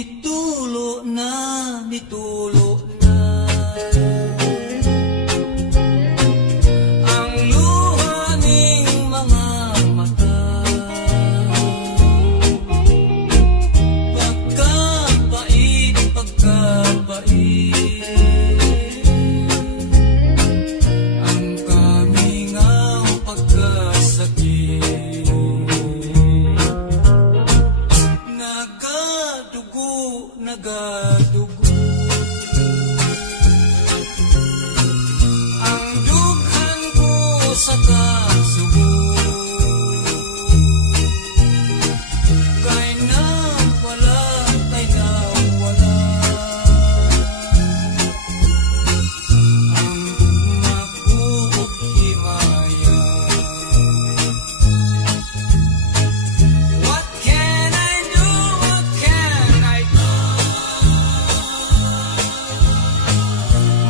Nitulo na, nitulo na ang luha ning mga mata. Pagkapait, pagkapait ang kamingaw pagkasakit. Nagadugo ang dughan ko sa kasubo, kay nawala, kay nawala ang gugma ko ug himaya. What can I do? What can I do?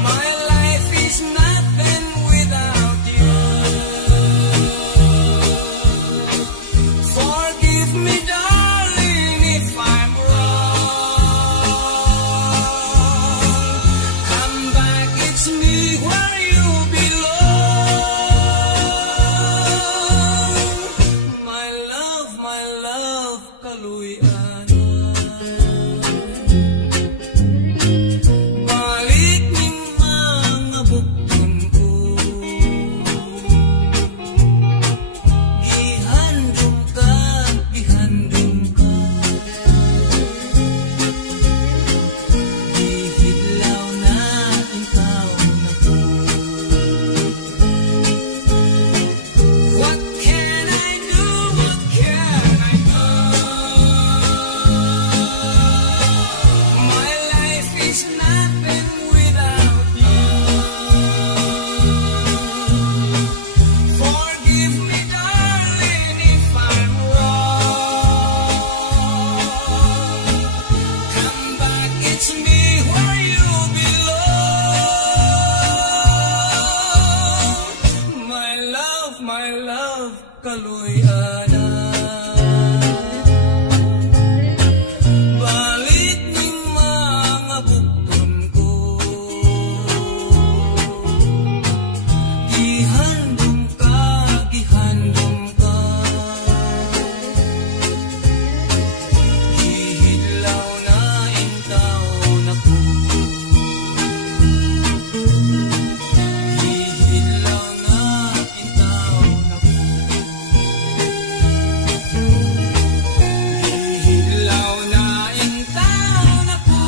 My life is nothing without you. Forgive me, darling, if I'm wrong. Come back, it's me where you belong. My love, kaluyan. Balik ning mga bukton ko, gihandom ka, gihandom ka. Gihidlaw na ikaw na ko. What can I do? What can I do? My life is nothing without you. Forgive me, darling, if I'm wrong. Come back, it's me where you belong. My love, kaluyana. Balik ning mga bukton ko, gihandom ka, gihandom ka. Gihidlaw na intaw na ko. Gihidlaw na intaw na ko. Gihidlaw na intaw na ko.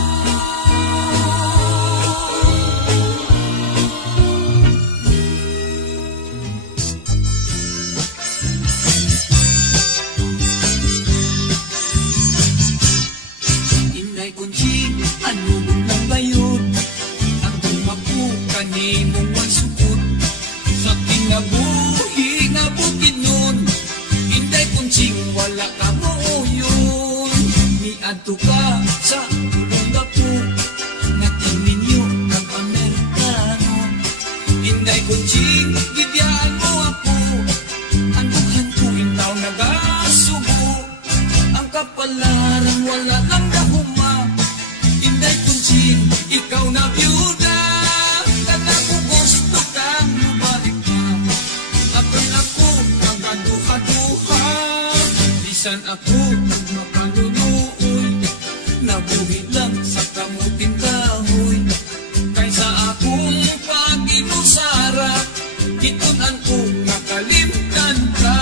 Inday kunching, ano mong bayot? Ang gumapu kanimong magsukot sa kinabuhi nga bukid nun. Inday kunching, wala ka mo yun. Miadto ka sa tulong gapu nga tininyo ng Amerikano. Inday kunching, gibyaan mo ako. Ang dughan ko intaw nagasubo. Ang kapalaran wala lang dahuma. Inday kunching, ikaw na byuda. Kana ko gusto kang lumalik ka. Apan ako nagaduha-duha. Bisan ako makalunuoy. Nabuhi lang sa kamuting kahoy. Kaysa akong paginusara, itunan ko nakalimtan ka.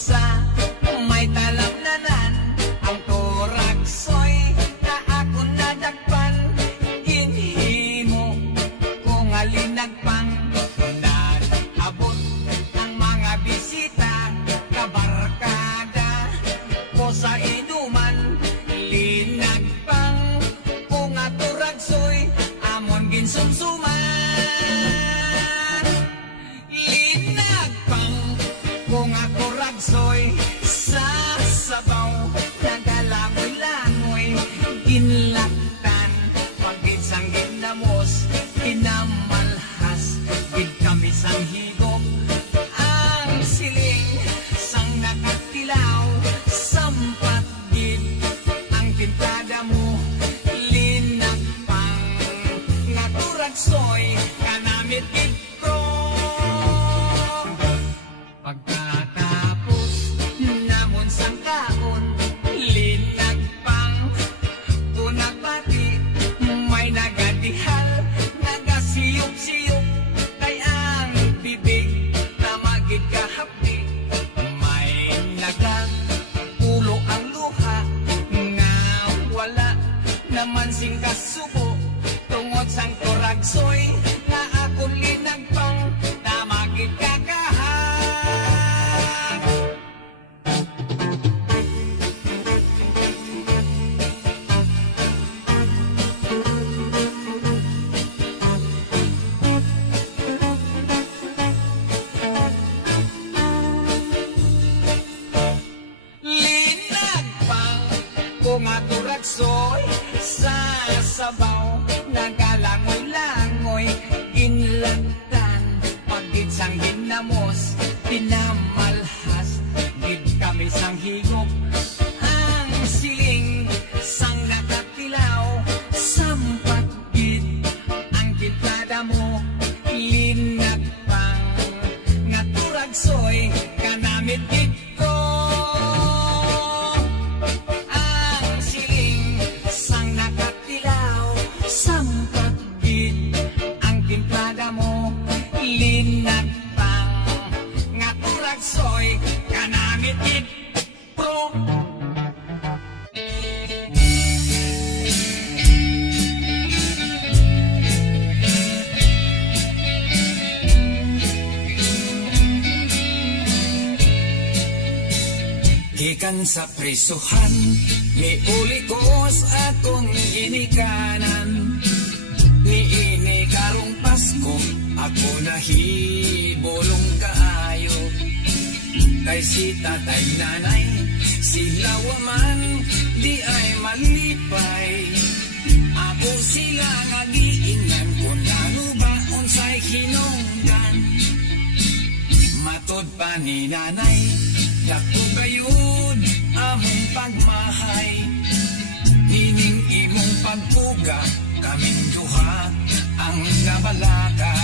sa may talamnanan ang turagsoy na ako nadagpan ginhimo kung alinagpang abot ang mga bisita kabarkada ko sa inuman linagpang kung aturagsoy amon ginsumsuman linagpang kung aturagsoy sa sabaw nagalangoy-langoy ginlaktan pagit sang ginamos pinamalhas gid kami sang higop ang siling sang nakatilaw sampat gid ang pintada mo linagpang nga turagsoy kanamit gid ko pagkatapos namon sang kaon linagpang tunapati may nagadihal nagasiyop-siyop kay ang bibig na magid kahapdi may nagapulo ang luha nga wala naman sing kasubo tungod sang turagsoy nga akong linagpang na magid kakahag linagpang kung aturagsoy sa sabaw nagalangoy-langoy ginlagtan pagit sang ginamos pinamalhas gid kami sang higop ang siling sang nakatilaw sampat gid ang pintada mo linagpang nga turagsoy kanamit gid ko ang siling sang nakatilaw sampat gid ang pintada mo linagpang nga turagsoy kanamit gid pro gikan sa prisuhan miuli ko sa akong ginikanan niini karong Pasko ako nahibulong kaayo kay si tatay nanay sila waman di ay malipay ako sila nga giingnan kung ano ba unsay hinungdan matod pa ni nanay dako gayud among pagmahay nining imong pagpuga kaming duha ang nabalaka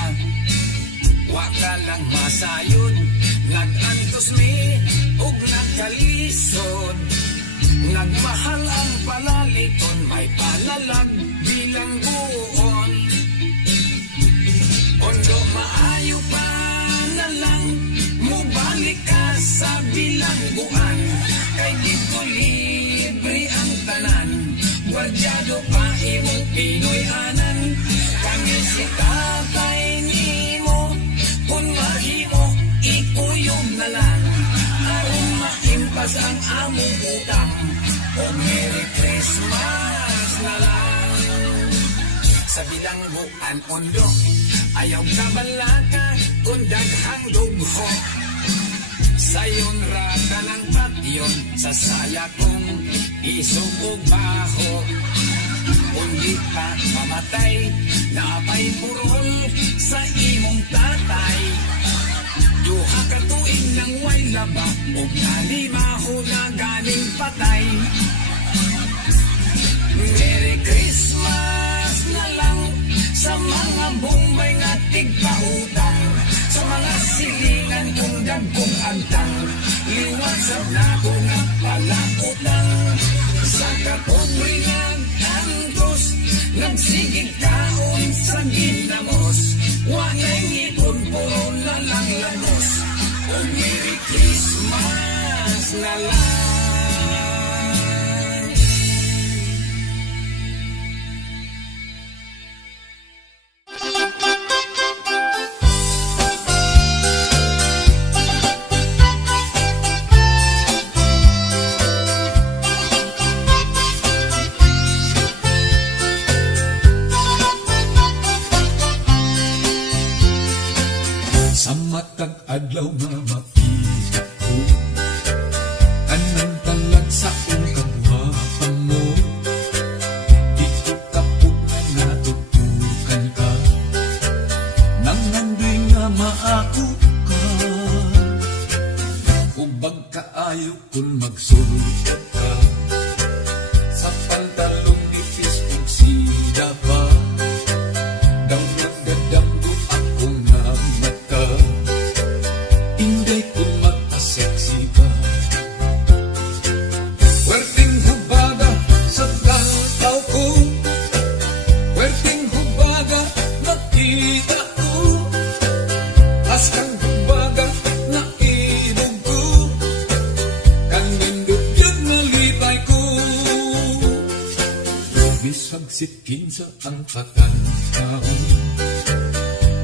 wa ka lang masayod nagantos mi ug nagkalisod nagmahal ang palaliton may palalag bilang buon ondo maayo pa na lang mubalik ka sa bilangguan kay dito libre ang tanan guardiado pa imong Pinoy-anan kami si tatay nimo kung mahimo ikuyog na lang aron maimpas ang among utang o Merry Christmas na lang sa bilangguan ondo ayaw kabalaka kung daghang dugho sayon ra ka ng patyon sa saya kong isog ug baho kundi ka mamatay napay purol sa imong tatay duha ka tuig nang way laba ug nalimaho na ganing patay Merry Christmas na lang sa mga Bombay nga tigpautang sa mga silingan kong dagkong agtang liwat sa nako nga palautang sa kapobre nagangkos nagsigig kaon sa ginamos wangay ngipon puro na lang lagos o Merry Christmas na lang. Sa matag adlaw nga makita ko, anang talag sa iyong kabuhapan mo. Di ko kapog na natutukan ka, nang nandoy nga maako ka. Hubag kaayo kung magsulot ka, sa pantalong nipis kong sida pa. Daw nagdadamgo ako nga mata, inday ko magpa-sexy ka. Werting hubaga sa kaltaw ko, werting hubaga nakita ko, askang hubaga na ilog ko, kanindot yun nalipay ko. Bisag sitkin sa ang katantao,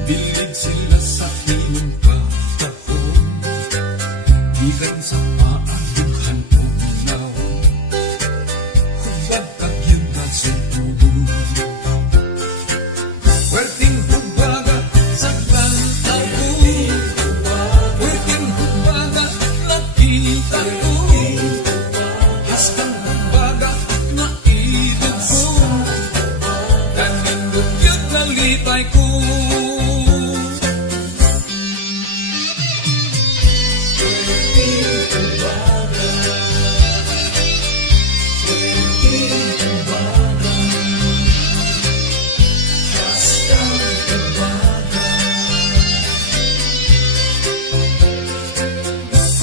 bilid sila sa iyong katahon, bigan sa paadughan o naon, hubad kagyan na sumpugon. Werting hubaga sa kantaw ko, werting hubaga nakita ko, haskang hubaga na ilog ko, kanindot yun nalipay ko.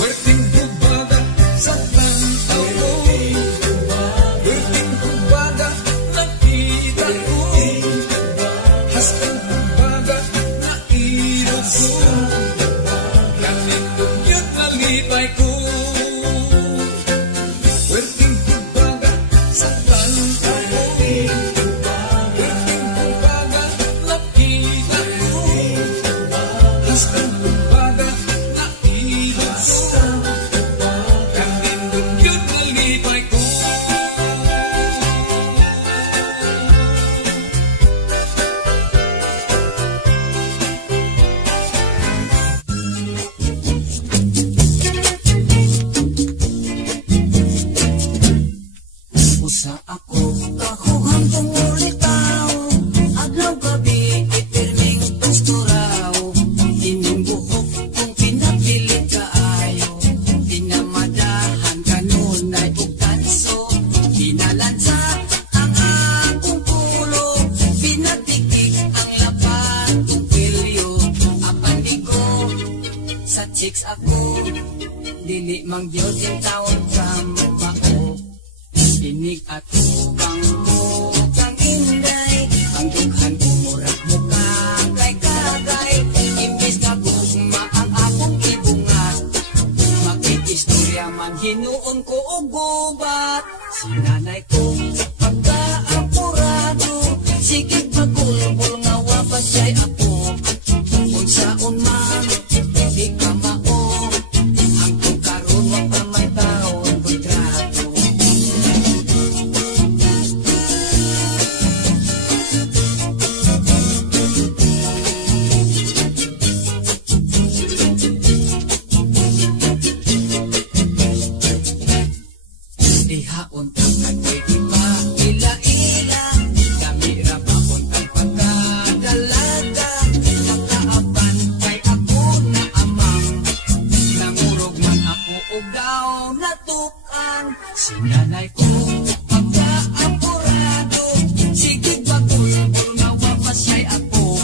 Werting hubaga sa kantaw ko, werting hubaga nakita ko, haskang hubaga na ilog ko, kanindot yun nalipay ko. Werting hubaga sa kantaw ko, werting hubaga nakita ko, haskang hubaga na ilog ko, kanindot yun nalipay ko. Usa ako kahuhang pumulitaw, adlaw gabi ipirming pasturaw, ining buhok kung pinapilit kaayo, pinamadahan kanunay ug tanso, pinalansa ang akong pulo, pinatikik ang lapat kong pilyo, apan di ko sa chicks ako, dili mang Diyos yung taon sa mao. Inig at kang mo kang inday, ang dughan ko murag mukha kay kagay, imbis na gugma ang akong ibungat, makikistorya man hinuon ko og gubat. Sinanay ko pagka-apurado, sige pagulbol nga wapasay ako, unsaon man di ka mao, hangtod karon wa pa may taon kontrato. Ihaon kang nagpwede pa ila-ila, kami rapapon kang pagkadalaga, makaaban kay ako na amang, nangurog man ako o daw natukan. Sinanay ko pagka-apurado, sige bagulbol nga wapasay ako,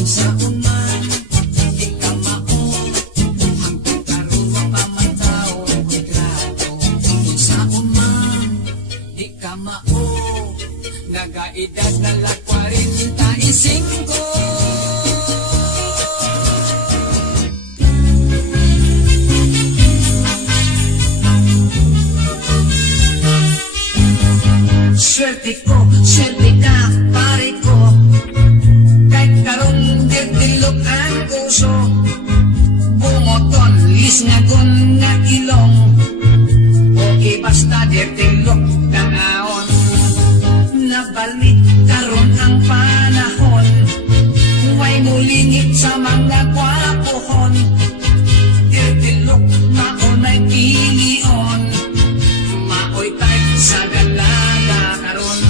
unsaon man di ka mao, hangtod karon wa pa man taon kontrato, unsaon man di ka mao, nagaedad na lang 45. swerte ka, pare ko. Kahit karong dirtilok ang puso, bumoton, lisngagon nga ilong. Okay, basta dirtilok tanaon. Nabalik karon ang panahon, huwag mulingit sa mga kwapohon. Dirtilok maunay pilion, maoy tayo sa galaga karon.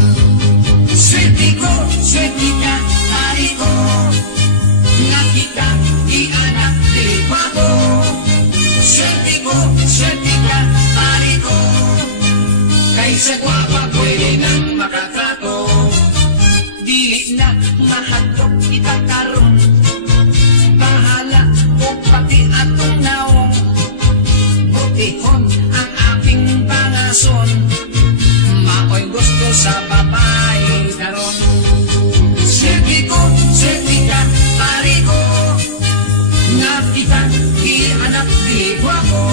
Swerte ka, pare ko, nga kita ianak diba ko. Swerte ka, pare ko, kaysa gwapa pwede nang makatrato. Dili na mahadlok kita karon, bahala o pati atong naong. Butihon ang aking pangason, maoy gusto sa babae karon. Swerte ka, pare ko, nga kita ianak diwa ko.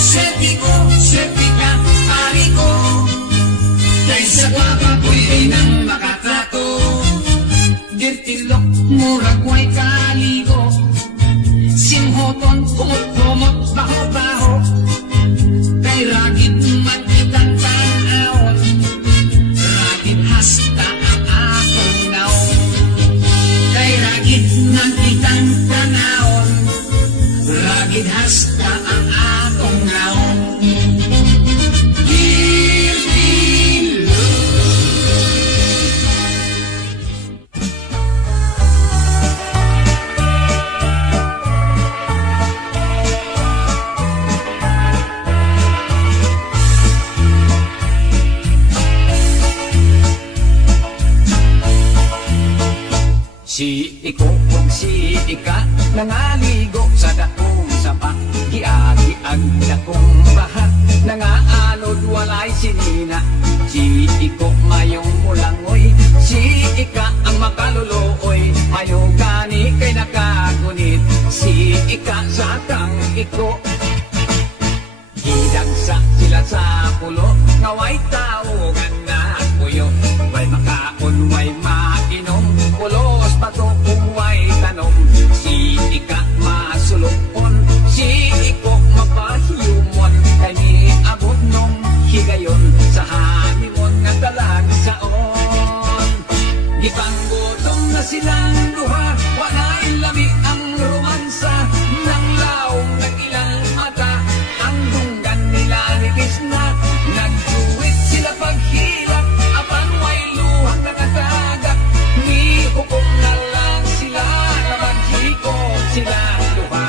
Swerte ka, pare ko, kaysa gwapa pwede nang makatrato. Dirtilok, murag way kaligo, simhoton, kumot-kumot, baho-baho. Kay ragid man kitang tanawon, ragid hasta ang akong naon. Kay ragid man kitang tanawon, ragid hasta ang akong naon. Si iko kung si ika nangaligo sa daong sapa, giagi-ag dakong baha, nangaalod walay sinina. Si iko mayong mulangoy, si ika ang makaluluoy, mayo gani kay nakagunit. Si ika sa kang iko, gidagsa sila sa pulo, ngaway tao nga puyo. Way makaon, way mainom, pulos pato kung way tanom. Si ika masulupon, si iko mapahiyumon, kay ni abot nung higayon sa hanimon nga dalag saon. Gipanggutom na silang duha, walay labi ang romansa, nang laong nagilang mata, ang dunggan nila nipis na. Nagduwit sila paghilak, apan way luhang nakatagak, ni hukom na lang sila na maghikot silang duha.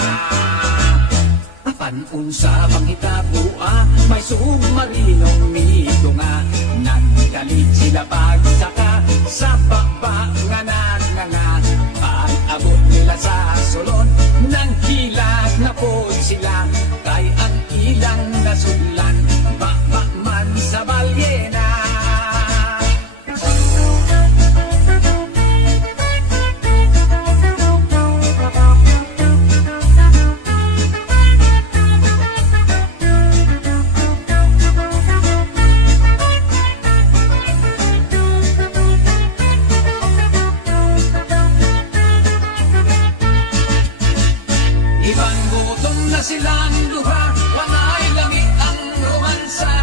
Apan unsa bang hitabua, may submarinong nito nga, nagdalit sila pagsaka sa baba nga nagnganga. Pag-abot nila sa sulod, nang hilag na po sila, kay ang ilang nasudlan, baba man sa balyena. Ibang gutom na silang duha, wanay lami ang romansa,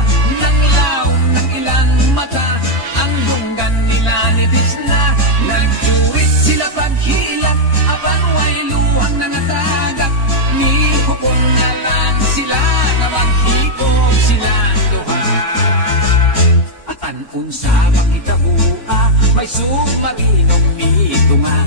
nang laong ng ilang mata, ang dunggan nila nipis na. Nagjuwit sila paghilak, apan way luhang nangatagak, ni hukom na lang sila na maghikog silang duha. Apan unsa bang hitabua, may submarinong nito nga,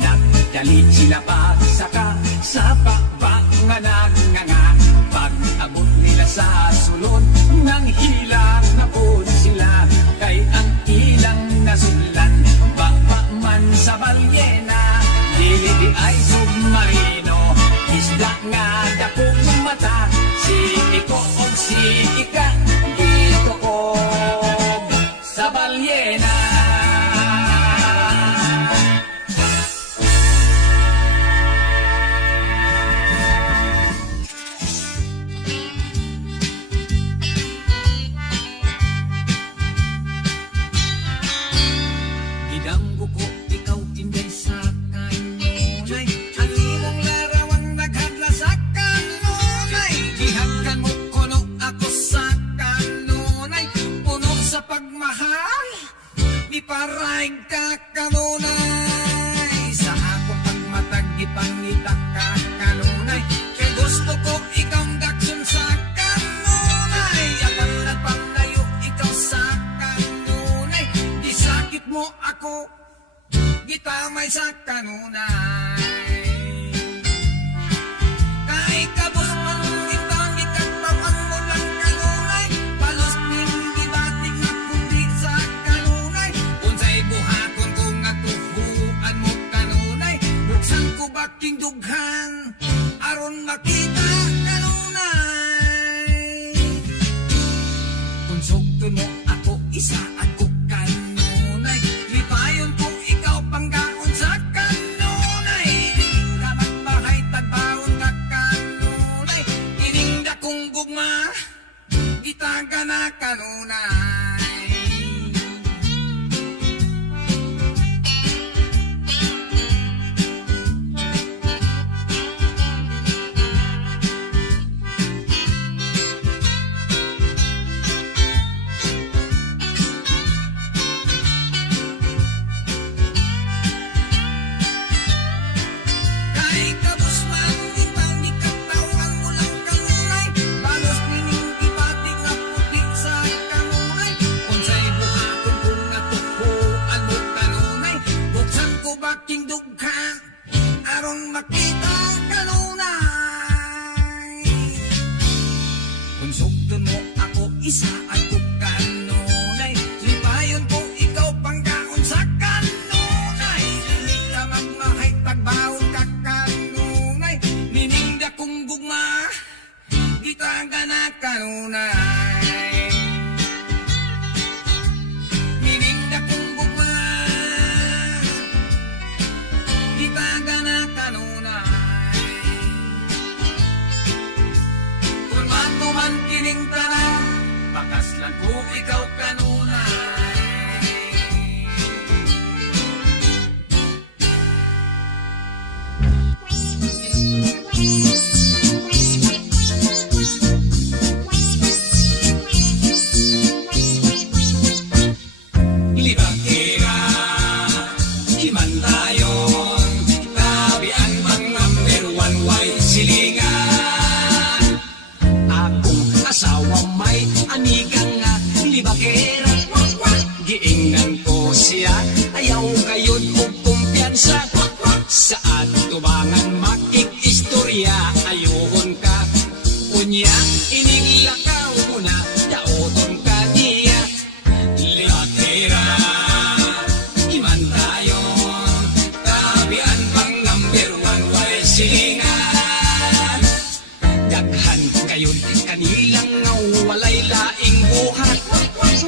nagdalit sila pagsaka sa baba nga nagnganga. Pag-abot nila sa sulod, nang hilang na po sila, kay ang ilang nasulan, baba man sa balyena. Dili di ay submarino, isda nga dakong mata, si iko o si ika, dito ko sa balyena. sa kanunay. Kay kabus man itang ikatawan mo lang kanunay, palos ningibating na kundi sa kanunay. Unsay buhaton kung natuhuan mo kanunay, buksan ko baking dughan aron makita kanunay. Kung sugton mo ako isa ako kanunay, lipayon ko ikaw panggaon sa kanunay. Ka magbahay tagbaon ka kanunay, ining dakong gugma gitaga na kanunay. Kay kabus man itang ikatawan mo lang kanunay, balos nininggibating na puti sa kanunay. Unsay buhaton kung natuhuan mo kanunay, buksan ko baking dughan aron makita kanunay. Kung sugton mo ako isa ako kanunay, lipayon ko ikaw panggaon sa kanunay. Dili ka magmahay tagbaon ka kanunay, niningda kong gugma gitaga na kanunay. Niningda kong gugma gitaga na kanunay. Kung matuman kining tanan, bakas lang ko ikaw kanunay. Libakira, himantayon, tabian mang number one, white silingan. Akong asawa may anigang nga libakera, giingnan ko siya, ayaw kayod og kumpiyansa. Sa atubangan makikistorya, ayuhon ka, unya iniglakaw mo na, daoton ka niya. Libakera, himantayon, tabian pang number one, white silingan. Daghan kayon kanilang nga walay laing buhat,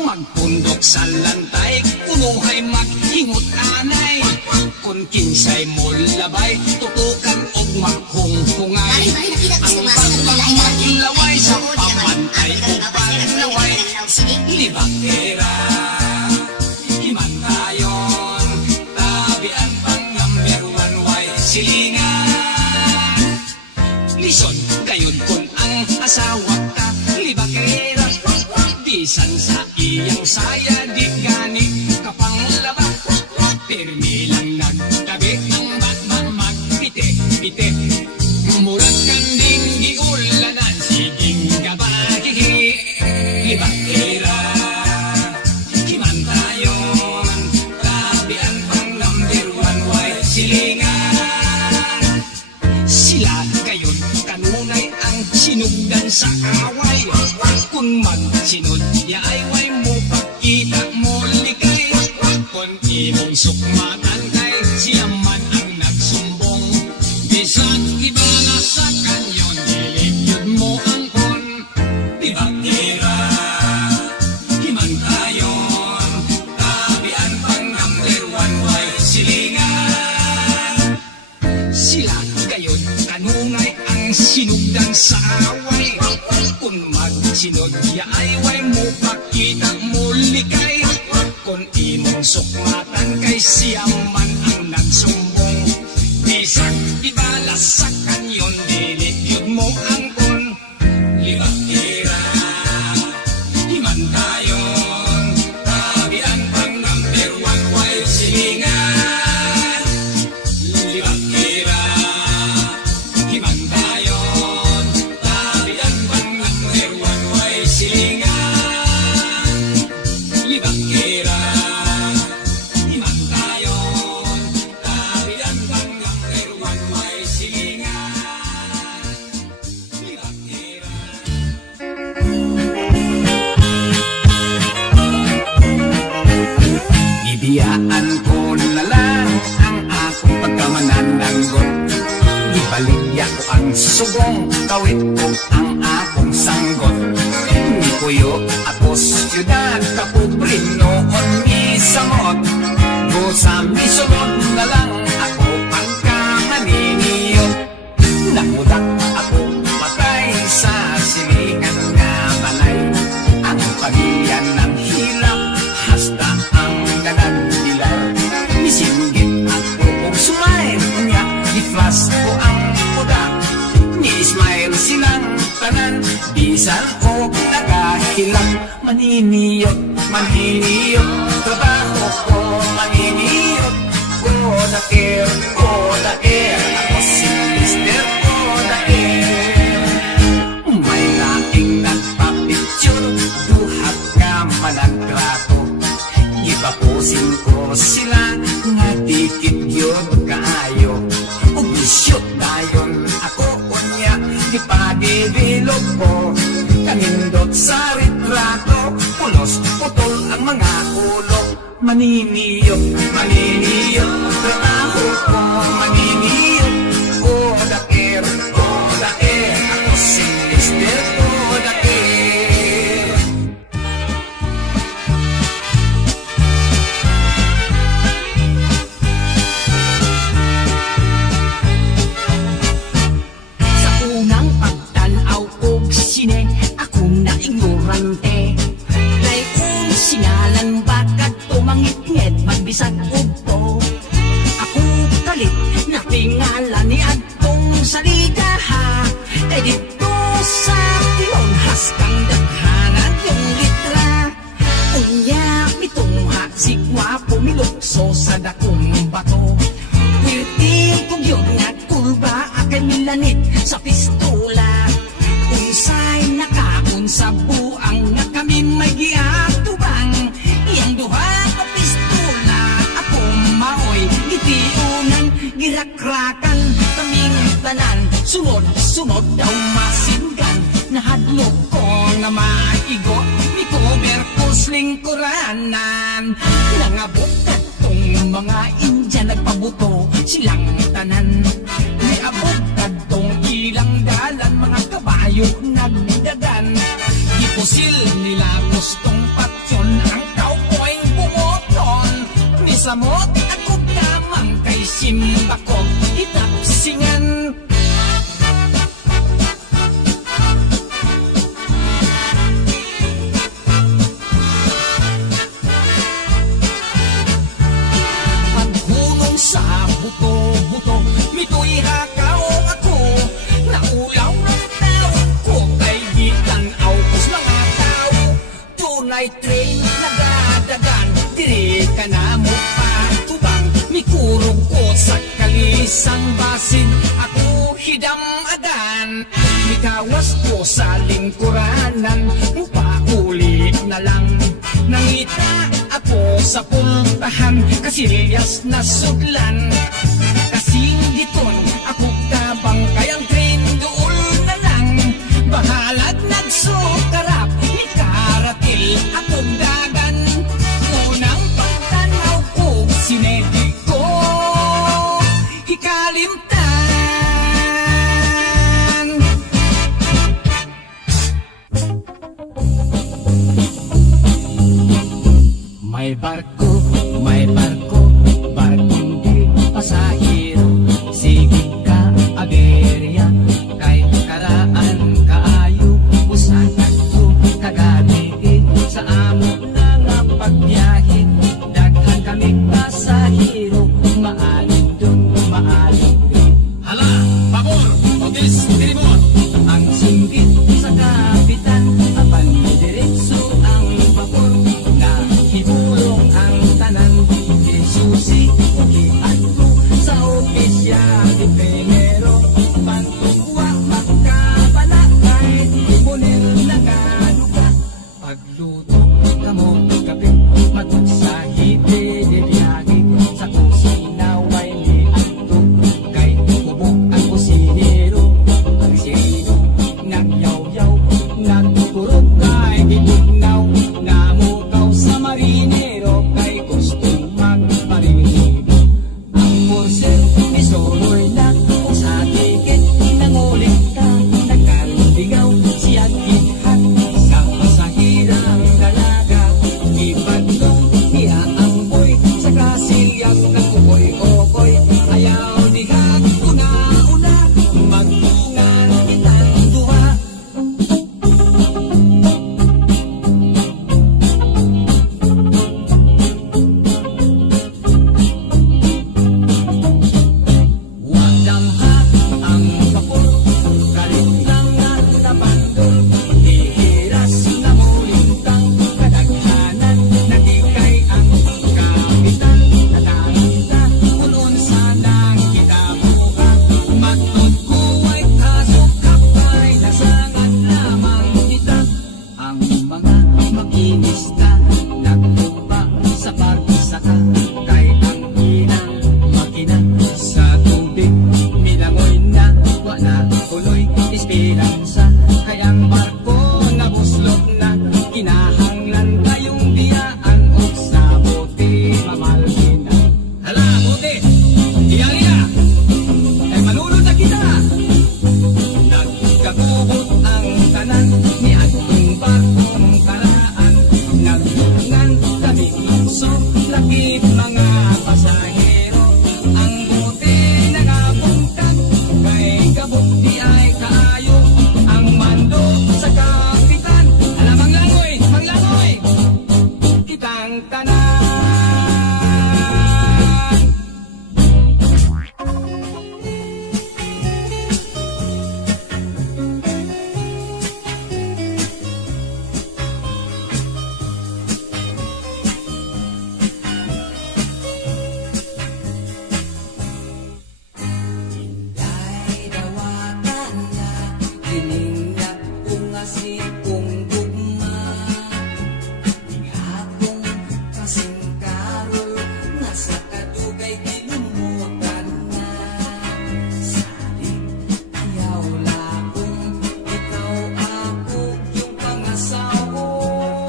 magpundok sa lantay, kunuhay maghingot anay. Kung kinsay mo labay, tutukan og maghungkungay. Ang pagmamagilaway sa pamantay o panglaway. Libakera, himantayon, tabian pang number one, white silingan. Lison kayon kun ang asawa ka, libakera, bisan sa iyang saya di gani kapanglaba. Pirmi lang nagtabi ang batman magpite-pite, murag kanding giulanan siging gabahihi. Libakera, himantayon, tabian pang number one, white silingan. Sila kayon kanunay ang sinugdan sa away, kung magsinod yaay mo pagkita mo likay. Kung imong sukmatan kay siya man ang nagsumbong, bisan iba na sa kanyon, diligyod mo ang kon. Libakera, himantayon, tabian pang number one, white silingan. Sila gayon kanunay ang sinugdan sa away, kung magsinod yaay mo pakita mo likay. Kung imong sukmatan kay siya man ang nagsumbong, bisan ibala sa kanyon, diligyod mo ang kon. Libakera, himantayon, tabian pang number one, white silingan. Libakera, himantayon, tabian pang number one, white silingan. Libakera, himantayon, Hiyaan ko na lang ang akong pagkamanananggot. Ibaligya ko ang sugong, kawit ko ang akong sanggot. Ni Puyo ako siyudad, kapobre noon isamot. Sa misunod na lang ako pagkamaniniyot. Namudak ako patay sa silingan nga balay. Ang pamilya ng hilap, hasta ang nanandilar. Nisinggit ako kung smile niya, i-flash ko ang kuda. Ni-smile silang tanan, bisan o nagahilak. Maniniyot, maniniyot, trabaho ko maniniyot. Kodaker, kodaker, ako si Mr. Kodaker. May laking nagpapicture, duhat nga managtrato. Ipapusin ko sila, nga dikit yun kaayo. Ugisyo't dayon ako unya, ipadevelop ko. Kanindot sa retrato, pulos, putol ang mga ulo. Maniniyot, maniniyot, trabaho ko maniniyot. Kodaker, kodaker, ako si Mr. Kodaker. Sa unang pagtanaw kog sine, akong naignorante. Layong singalan bakat tumangit-ngit magbisag ugpo. Ako kalit na tingalan ni Adtong Saligaha. Kay dito sa tinonhas kang daghanan yung litra. Unya mitungha si Gwapo milukso sa dakong bato. Wirti kong yun nga kurba akay milanit sa pistola. Unsay nakaon sa buang nga kami may giatubang. Iyang duha ka pistola ako maoy gitiunan. Girakrakan kaming tanan, sunod-sunod daw masinggan. Nahadlok ko nga maigo, ni cover ko slingkuranan. Nangabot katong mga Indian nagpabuto silang tanan. May abot katong ilang dalan, mga kabayo nagdagan. Gipusil nila gustong patyon, ang cowboy bumoton. Nisamot ako damang kay simbakog itapsingan. Paghunong sa buto-buto, mito'y hakaw ako. Naulaw ng taon ko kay gitanaw ko's mga tao. Tunay train nagadagan, diri ka na mo patubang. Mikurog ko sa kalisang basin, ako hidam-adan. Mikawas ko sa lingkuranan, upakuli na lang. Nangita ako sa pultahan, kasilyas na sudlan. Kasing diton ako tabang, kayang train doon na lang. Bahalat nagsukarap, mikaratil ako dagan. Unang pagtanaw ko, sinedi ko hikalimtan. May barko, barkong di pasahero. Sige ka, aberya, kay karaan kaayo. Usakan ko kagabi sa amo na nga pagbiyahe. Daghan kami pasahero, maalim dun, maalim dun. Hala, pabor, otis, tirimon. Ang singgit sa kapitan, apan diretso ang vapor. Nahibulong ang makinis ka, nagtugba sa pagsaka, kay ang inang makina sa tubig, milangoy na, wala tuloy, esperansa, kayang barko na buslot na, kinahanglan tayong biyaan, o sa buti mamalkin na. Hala, buti! Iya-iya! Kay malunod na kita! Nagkagubot ang tanan, ni atong barkong karaan, nagtungan kami iso, lakip mga pasahero, ang buti nangabungkag, kay kabuti ay kaayo, ang mando sa kapitan, alamang langoy, manglangoy, kitang tanan. Inday dawatan na, tiningnan ko nga si kong gugma, ingakong kasing karol, nasa kadugay dilumutan na, saling ayaw lakong, ikaw ako yung pangasawon,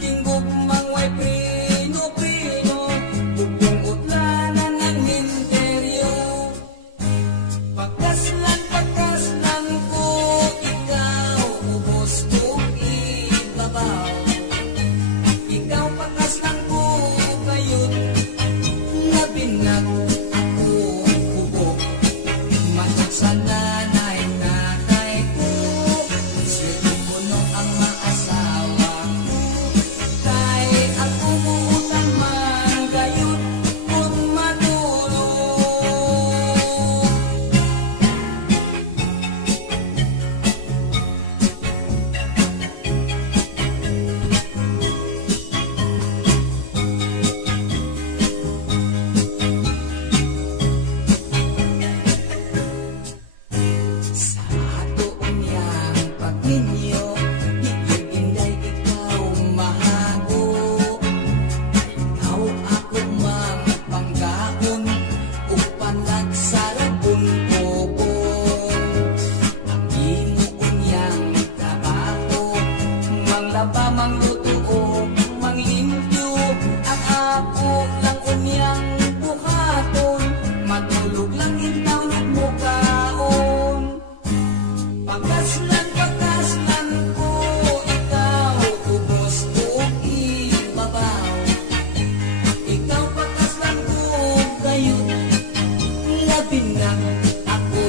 kinggugmang way prino-prino, bukong utlanan ang hinteryo, pagkaslan ko, ikaw ubos ko ibabaw, ikaw pagkaslan ko ngayon, nabinag ako kubo, matok sa nanay natay ko, swerte ko nung ang maasawa ko, kay ako buutan man gayon kung matulog. Sa atoon niyang pagninyo, ikiginday ikaw mahago, ikaw ako mang panggaon, upan nagsarapon popon, ang imo unyang trabaho, manglaba, mangluto o manglimpyo, at ako lang unyang buhaton, matulog lang intaw mo kaon. Pagkaslan ko, ikaw ubos ko ibabaw, ikaw pagkaslan ko gayon, labinang ako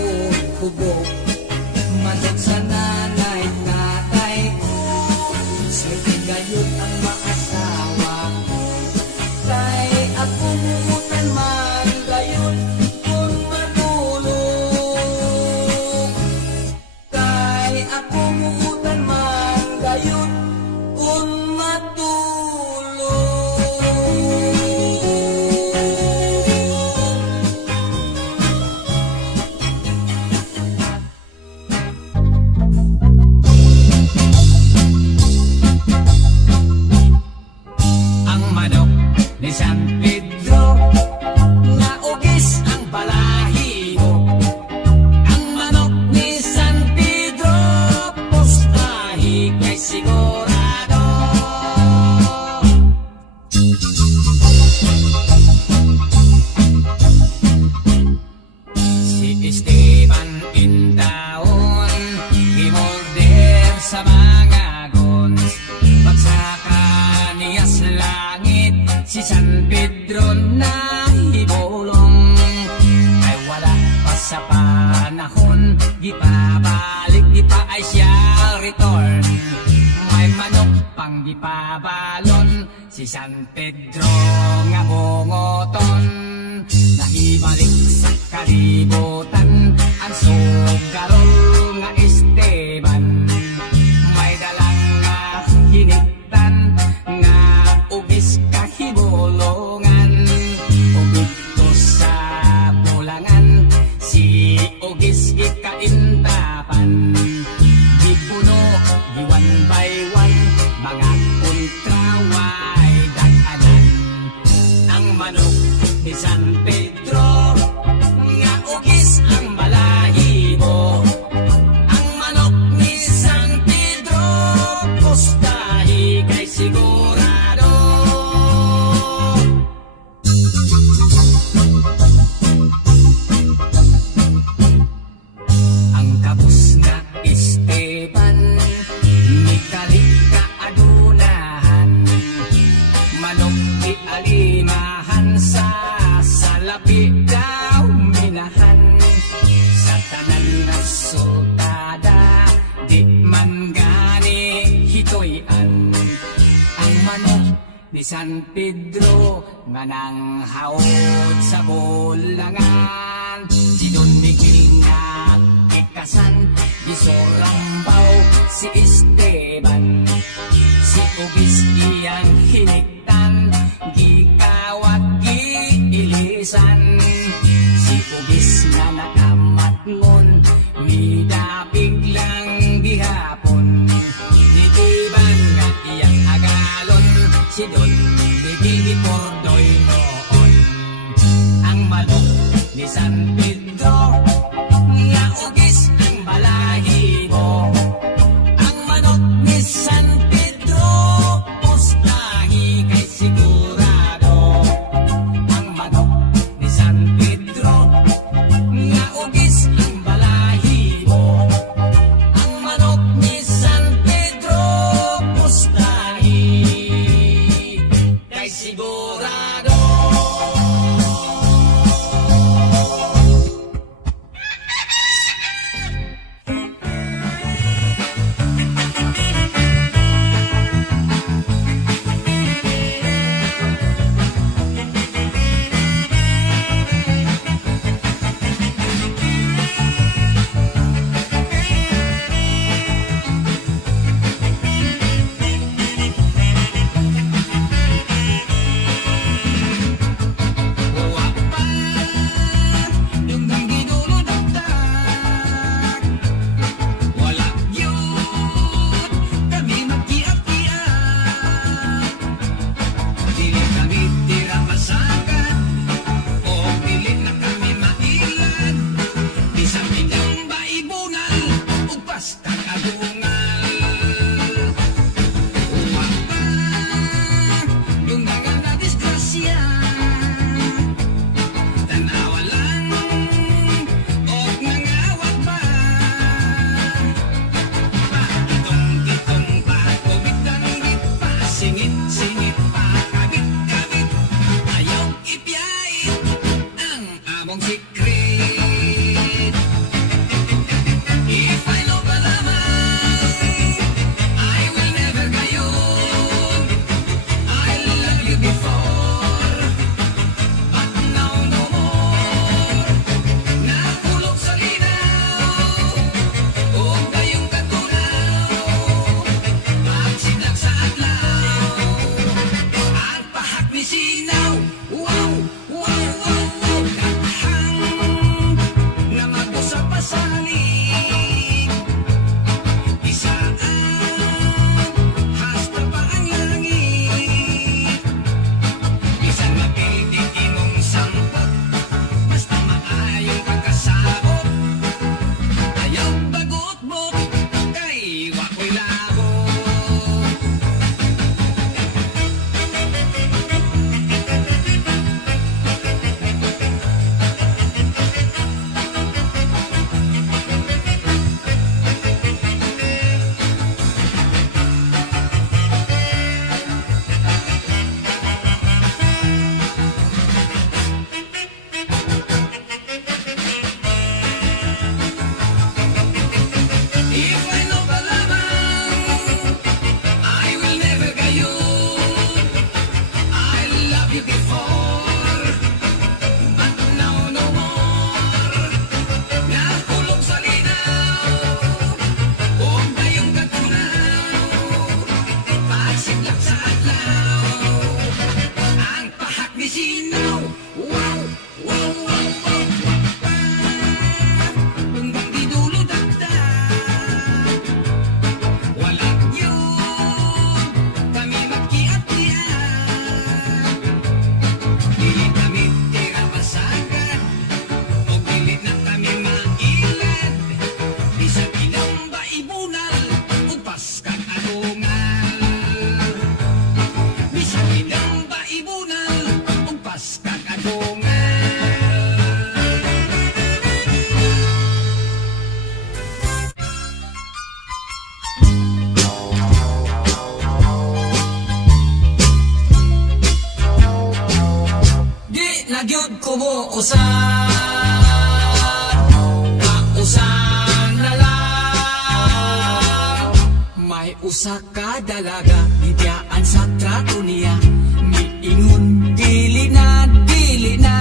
kubo, manok sa nanay natay ko, swerte gayon ang maasawa ko, kay ako mutan man gayon kung matulog, kay ako mutan man gayon kung matulog. Ang manok ni San Pedro, naugis ang balahibo. Ang manok ni San Pedro, postahi kay sigurado. Si Esteban Pintaon, gimorder sa mga gons, pagsaka niya sa langit, si San Pedro na ibulong, ay wala pa sa panahon, gipabalik, di pa ay siya return, may manok pang gipabalon, si San Pedro nga bungoton, nahibalik sa kalibutan, ang sugarol nga Esteban, may dalang nga hiniktan, nga ugis kahibulongan, ubito sa bulangan, si ugis ikaintapan, di puno, di one by one, mga San Pedro nga nang haot sa bulangan, si Don Miguel nga ikasan, gisorambaw si Esteban, si Ubis iyang hiniktan, gikawat giilisan, si Ubis nga nakamatngon, midapig lang gihapon, nitiban nga iyang agalon, si Don Miguel Pordoy noon. Ang manok ni San Pedro nga ugis ang balahibo. Ang manok ni San Pedro postahi kay sigurado. Ang manok ni San Pedro nga ugis ang balahibo. Ang manok ni San Pedro postahi kay sigurado. Nagyod ko mo usan, kausan na lang. May usa ka dalaga, bibiyaan sa trato niya. Miingon, dili na, dili na.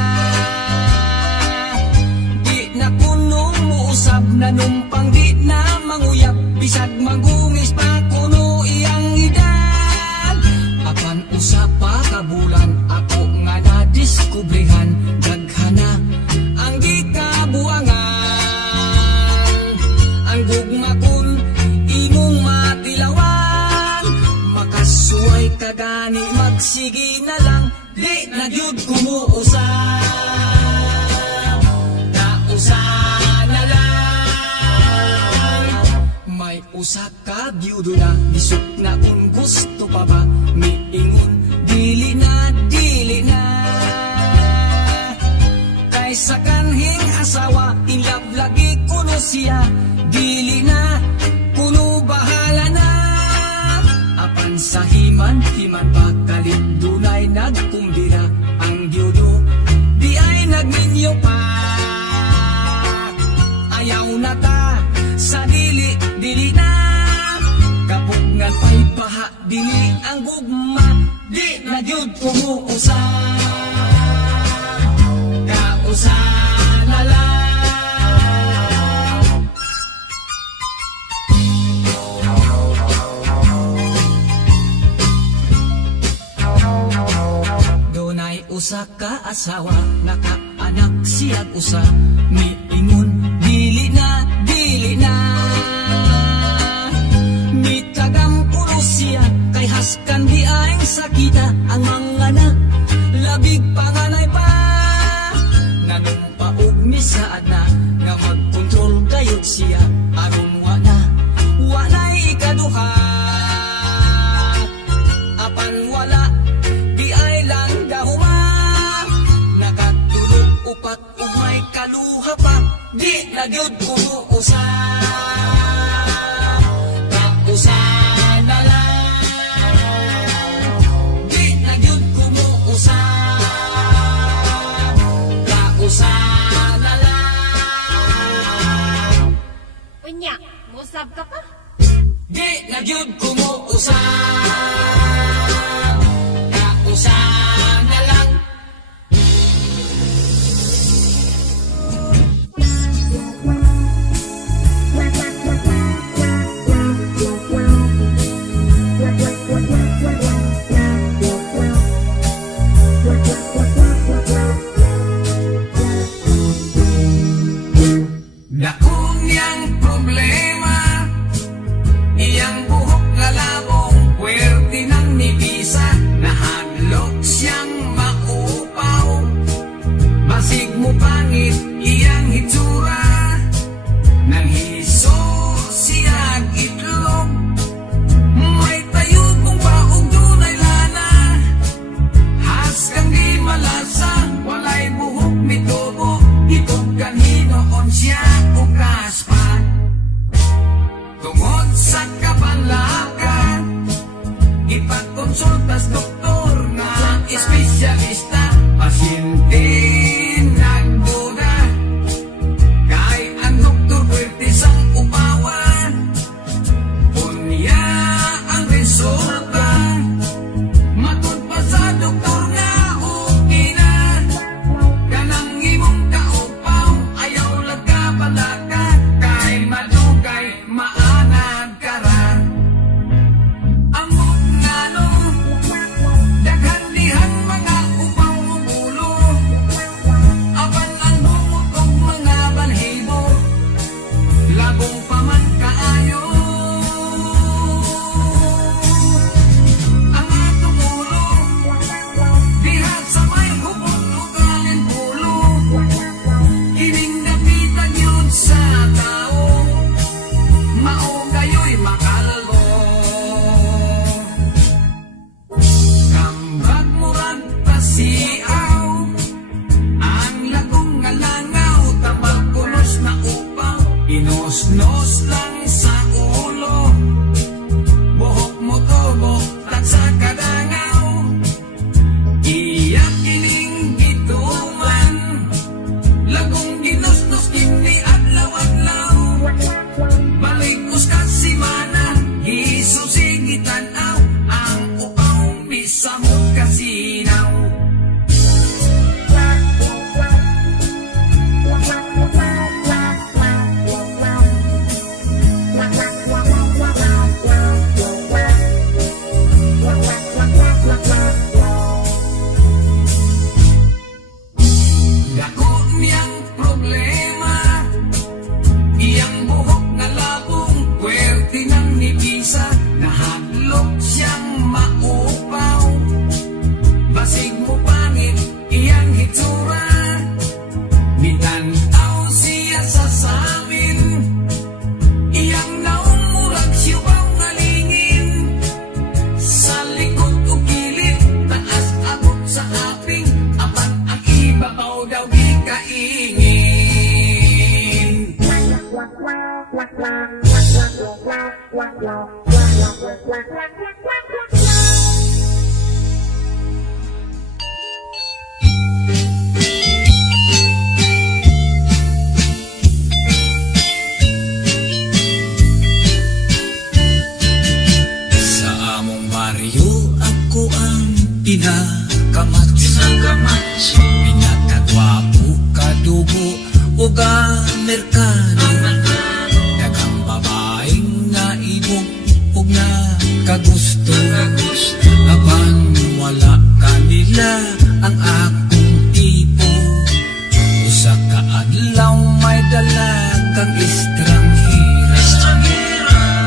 Di na kunong muusab na numpang di na manguyap. Bisag magungis pa kuno iyang edad. Apan usa pa kabulan, ako nga nadiskubrihan. Daghana ang gikabuangan. Ang gugma kun imong matilawan. Makasuway ka gani, magsigi na lang. Di na gyud kumuusap, nausa na lang. May usa ka byudo na, bisuk na kung gusto pa ba. Miingon, dili na, dili na. Kaysa kanhing asawa, in love lagi kuno siya. Dili na, kuno bahala na. Apan sa himan pa kalit dunay nagkumbira. Ang byudo di ay nagminyo pa. Ayaw na ta sa dili, dili na. Kapugngan pa'y baha, dili ang gugma. Di na gyud kumuusa, kausa na lang. Usa ka asawa, nakaanak siyag usa. Miingon, dili na, dili na. Mitagam puno siya, kay haskan di ay sakita. Ang mga anak, labig panganay pa. Nanumpaog misaad na, nga magkontrol kayot siya. Aron wala'y ikaduha. Apan wala, di ay lang dahuma. Upat umay kaluha pa, di na gyud kumuusa, kausa na lang. Di na gyud kumuusa, kausa na lang. Unya, musab ka pa? Di na gyud kumuusa, kausa na lang. Daon niyang problema, iyang buhok nga labong, Sa among baryo ako ang pinakamatso, pinakagwapo, kadugo o merkado. Daghang babaeng naibog o kagusto, apan wala kanila ang akong tipo. Usa ka adlaw may dala kang estranghera,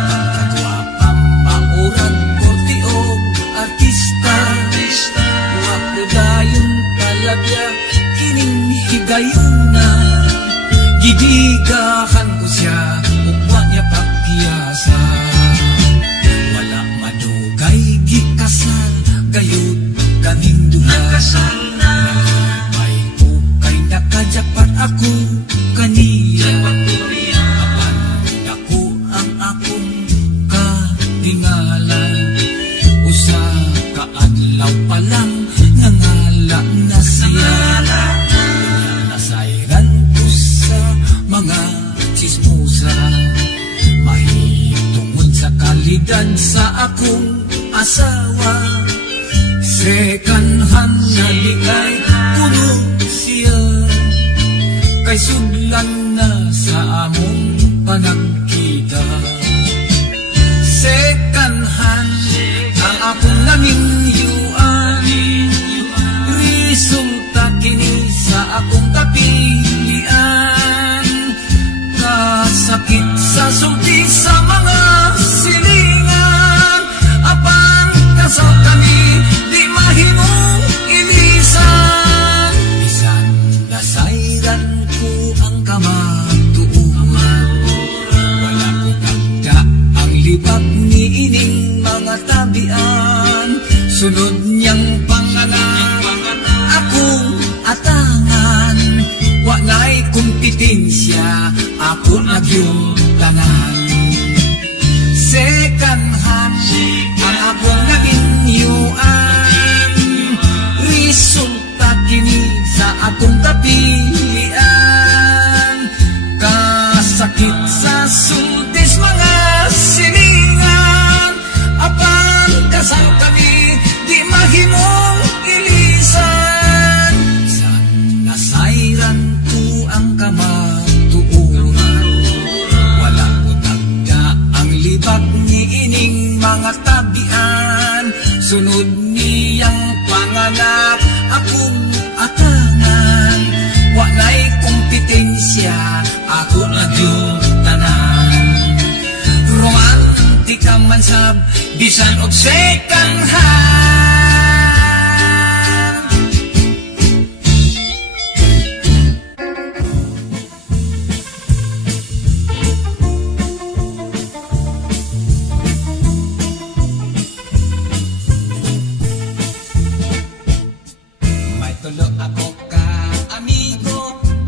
ang kagwapang maurag kortiog artista. Wapo dayon talabya kining higayuna, gidigahan ko siya ug wa niya pagkiyasa. Wala madugay gikasal gayud kaming duha, nalipay ko kay nakajapat ako kaniya. Apan dako ang akong katingalan, usa ka adlaw pa lang nangala na siya. Nasayran ko sa mga chismosa, mahitungod sa kalidad sa akong asawa. Second hand na ligay kuno siya, kay sudlan na sa among panagkita. Second hand ang akong namingyuan, resulta kini sa akong kapilian. Kasakit sa sulti sa mga silingan, apan kasal kami di mahimong ilisan. Bisan nasayran ko ang kamatuuran, wala ko tagda ang libag ni ining mga tabian. Sunod niyang pangalan akong atangan, wa na'y kompetensya ako nagyong tanan. Second hand ang akong naginyuan, resulta kini sa akong kapilian. Kasakit sa sultis mga silingan, apan kasal kami di mahimong ilisan. Bisan nasayran ko ang kamatuuran, wala ko tagda ang libag ni ining mga tabian. Sunod niyang panganak akong atangan, wa na'y kompetensya ako nagyong tanan. Romantika man sab bisan og second hand. May tulo ako ka amigo,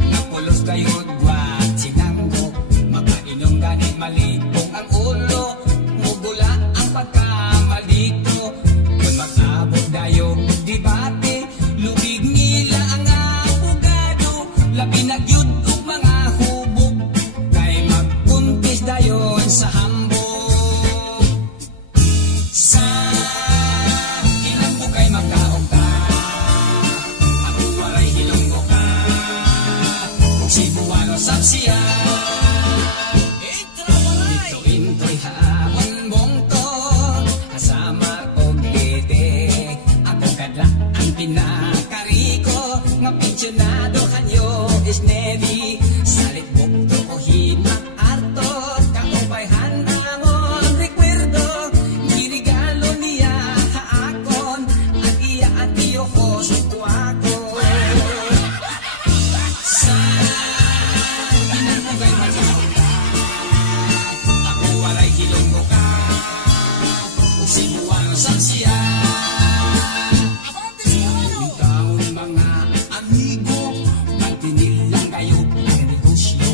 napulos kayod wa sinanggo. Makainom ganit malipong ang ulo, mugula ang pagkamalito. Kung mag-abot dayong debate, lubig nila ang abogado. Labi na gyud og mga hubog, kay magpuntis dayon sa hambog. Sa kinambog kay magkaog ka, ako walay hilonggo ka, ug Cebuano sab siya. Intoy hamon bongto, kasama og lete. Ako kadla ang pinakariko, nga pensyonado kanyo is Navy. Salit bukto ko himak arto, kaupayhan amon rekwerdo. Ginigalo niya haakon, at iya at iyo ko sukwako. Sa pinanugay magkaon ka, ako walay hilonggo ka, ug Cebuano sab siya. Yung taon mga amigo, magtinilang kayo ang negosyo.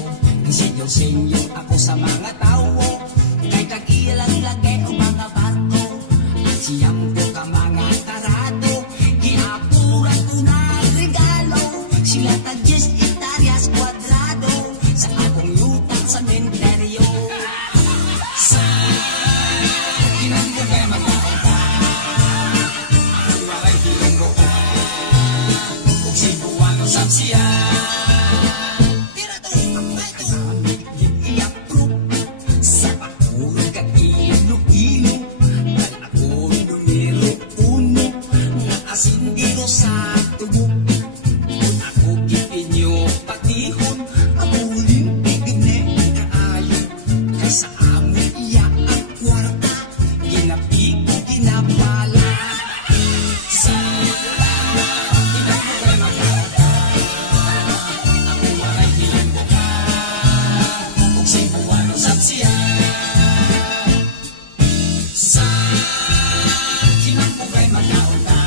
Insenyo-senyo ako sa mga tao, kay kagilang lagay o mga kay magkaunta. Ako walay hilonggoan, kung si Buwan usab siya. Tira to, may to. Iapprove sa pakul kag ilo-ilo, kan ako numero uno, nga asindiro sa tubo. Kung ako gipinyo patihon, abulin tigne kaayo, kay sa amin iya ang kwarta, ginapi ko ginapala. Salamat, inak mo kay magkauta. Ako walay hilonggoan, kung si Buwan usab siya. Sa kinang ko kay magkauta.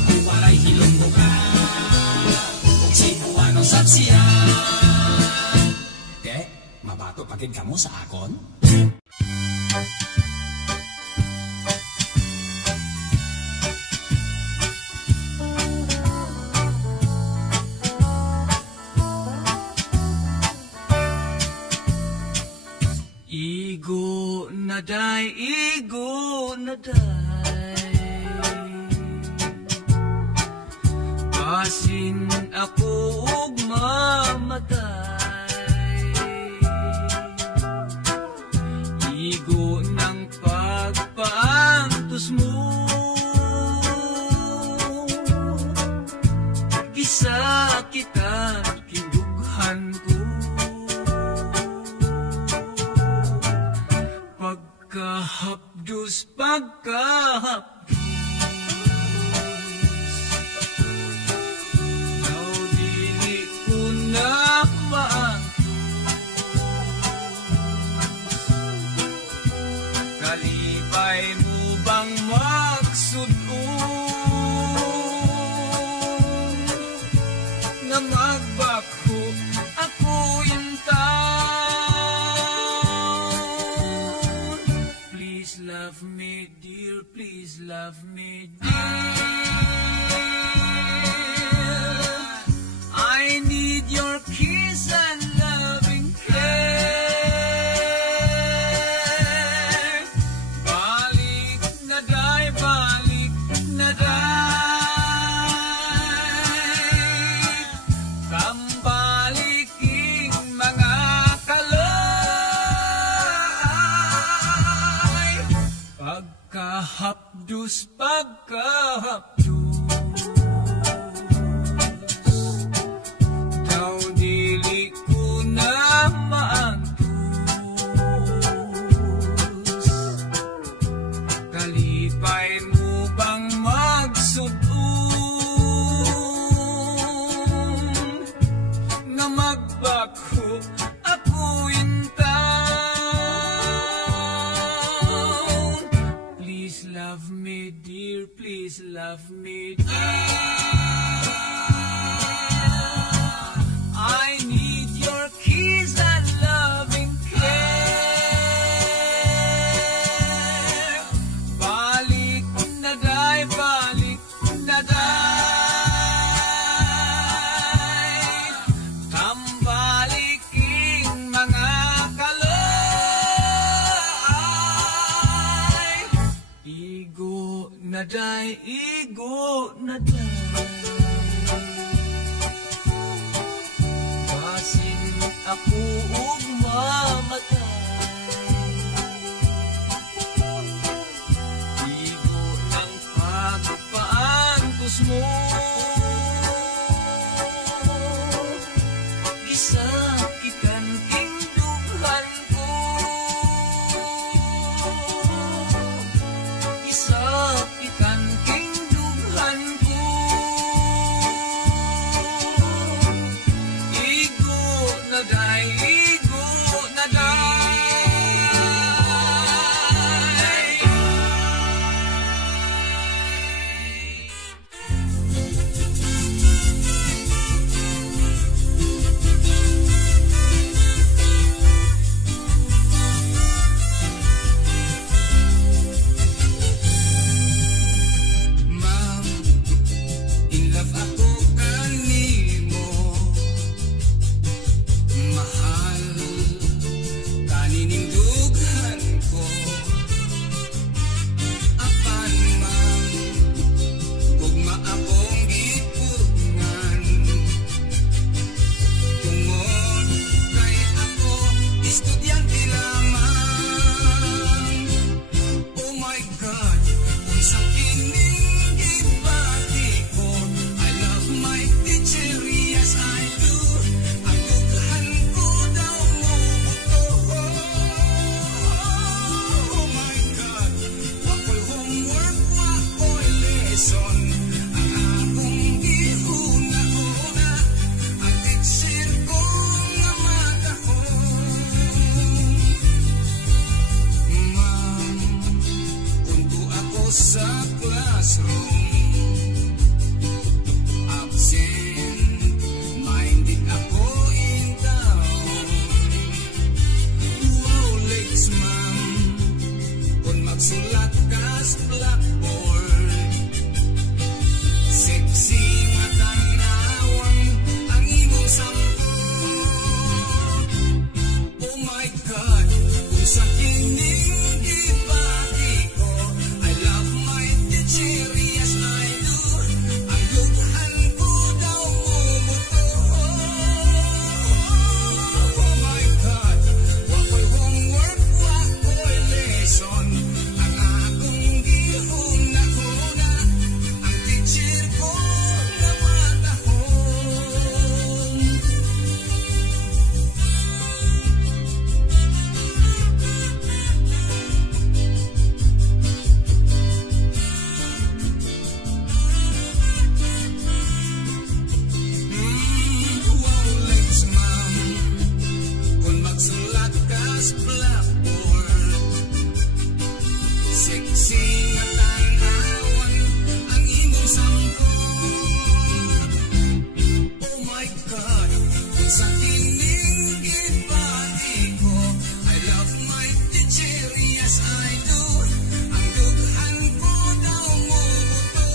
Ako walay hilonggoan, kung si Buwan usab siya. De, mabato pagid kamo sa akon? Igo na day, igo na day. Basin ako ug mamatay. Igo ng pagpaantos mo. Gisakitan kindughan ko. Pagkahapdos, pagkahapdos, daw dili ko na maangkos. Kalipay mo bang magsudon, nga magbako ako yung Please love me, dear, please love me, dear. I need your kiss and loving care. Balik na day, balik na day. Kambaliking mga kalay. Pagkahapdos, pagkahapdos, daw dili ko na maangkos. Kalipay mo bang magsudon, nga magbako ako in town. Please love me, dear, please love me, dear. I need your kiss and loving care. Balik na day, balik na day. Kambaliking mga kalay. Igo na day, igo na day. Basin ako ug mamatay. Igo ng pagpaantos mo. Gisakitan kindughan ko. Gisakitan kindughan ko. Igo na day, igo na day. sa classroom. Absent, minded ako in town. Wow, legs ma'am, kung magsulat ka sa blackboard. Sexy matanawang ang imong sampot. Oh my God, kung sa kining gibati ko, I love my teacher, yes I do. Ang lughan ko daw umuto. Oh my God, wako'y homework, wako'y lesson. Ang akong gihuna-huna, ang teacher ko na matahon. Wow, legs ma'am, kung magsulat ka sa blackboard. Sexy nga tanawan ang imong sampot. Oh my God, kung sa kining gibati ko, I love my teacher, yes I do. Ang dughan ko daw mubuto.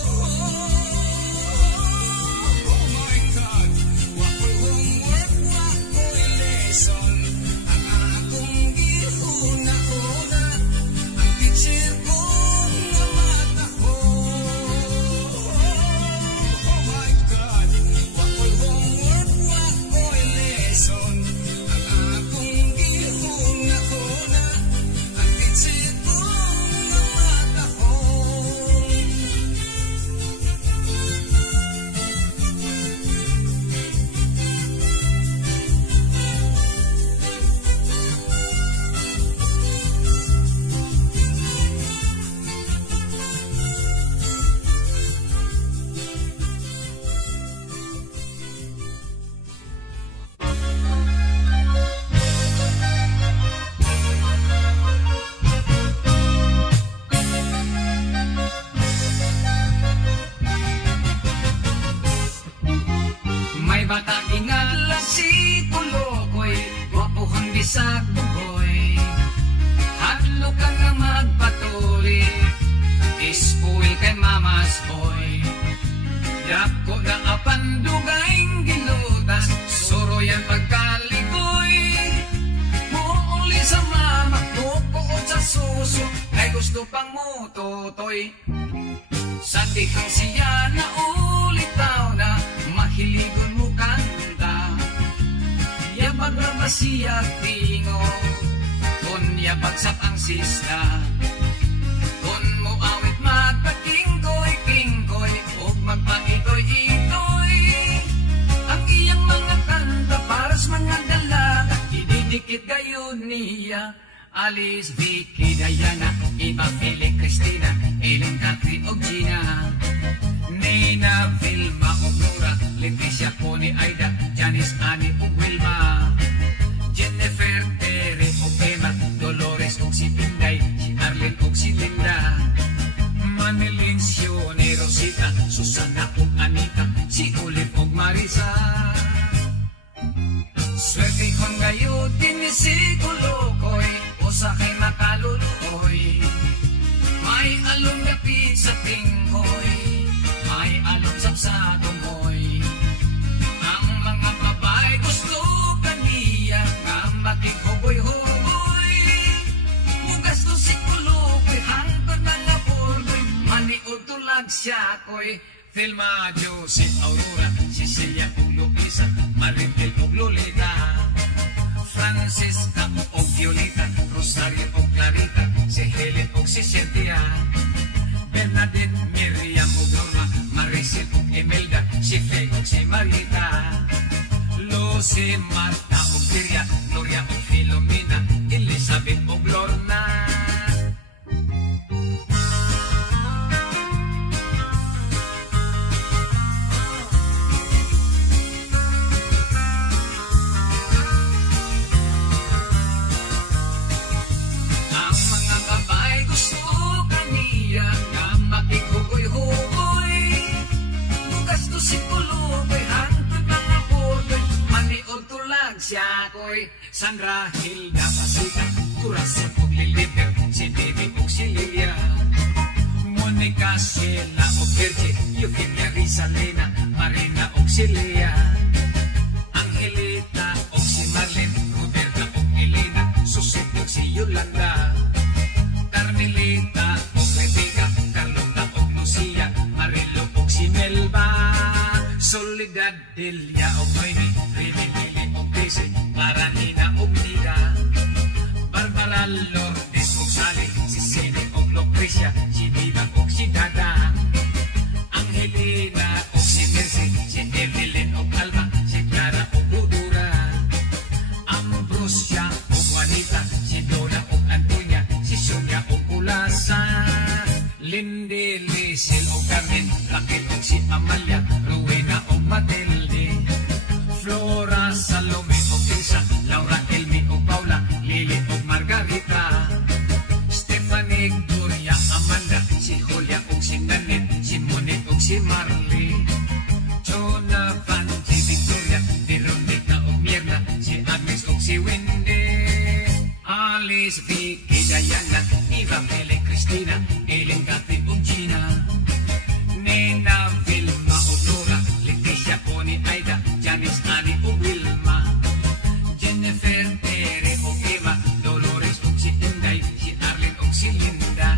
Oh my God, wako'y homework, wako'y lesson. Ang akong gihuna-huna, ang teacher ko na matahon. Oh my God, wako'y homework, wako'y lesson. Ang akong gihuna-huna, ang teacher ko na matahon. May bata ingat si Tulokoy, wapuhang bisag bugoy. Hadlo ka nga magpatuli, ispuil kay mamas boy. Dako na apandugayng gilutas, suro yan pagkaligoy. Muuli sa mama, kukuot sa suso, kay gusto pang mututoy. Sa dihang siya na ulitaw na, mahiligon mo kanta. Yabag na siya tingo, kun yabagsap ang sista. Kun mo awit magpakingkoy-kingkoy, ug magpaitoy-itoy. Ang iyang mga kanta paras mga dalaga, ididikit gayon niya. Alice, Vicky, Diana, Iba, Philip, Christina, Ellen, Catherine, og Gina. Nina, Vilma, og Nora, Leticia, Connie, Aida, Janice, Annie, og Wilma. Jennifer, Tere, og Emma, Dolores, og si Pinday, si Arlene, og si Linda. Manilin, Sione, Rosita, Susana, og Anita, si Olive, og Marisa. Swerte kong gayo din ni si Tulokoy, o sa kay makaluluoy. May along napit sa tingkoy, may along sa tumoy. Ang mga babae gusto kaniya, nga makikhuboy-huboy. Mugas to si Tulokoy, hangtod na napurgoy, maniod tulag siya koy. Thelma, Joseph, Aurora, Cecilia, ug Luisa, Maritel, ug Lolita. Francisca, ug Violeta, Rosario, ug Clarita, si Helen, ug si Cynthia. Bernadette, Miriam, ug Norma, Maricel, ug Imelda, si Faye, ug si Marita. Lucy, Marta, ug Liria, Gloria, ug Filomena, Elizabeth, ug Lorna. Ang mga babae gusto kaniya, nga Sandra, Hilda, Pasita, Corazon ug Liliber, si Bibi ug si Lilia, Monica, Sheila ug Virgie, Eugenia, Rizalina, Marina ug si Lea, Angelita ug si Marlene, Roberta ug Elena, Susit ug si Yolanda, Carmelita ug Rebecca, Carlota ug Lucia, Marilo ug si Melba, Soledad, Delia ug Noemi, Rene, Lili ug Daisy, Clara, Nina ug Nida, Barbara, Lourdes ug Sally, si Sine ug Lucrecia, si Diva ug si Dada, Angelina ug si Mercy, si Evelyn ug Alma, si Clara ug Dudura, Ambrosia ug Juanita, si Donna ug Antonia, si Sonia ug Ulasa, Lindy, Liesel ug Carmen, Raquel ug si Amalia, Rowena ug Matilde, Flora, Salome ug Elsa, Laura, Elmi ug Paula, Lily ug Margarita, Stephanie, Gloria, Amanda, si Julia ug si Nanette, si Monique ug si Marley, Jonathan, si Victoria, Veronica ug Mirna, si Agnes ug si Wendy, Alice, Vicky, Diana, Eva, Mele, Cristina, Ellen, Kathy ug Gina, Nena, Vilma ug Laura, Leticia, Connie, Aida, Janice, Annie ug Wilma, Jennifer, Tere ug Eva, Dolores ug si Inday, si Arlene ug si Linda,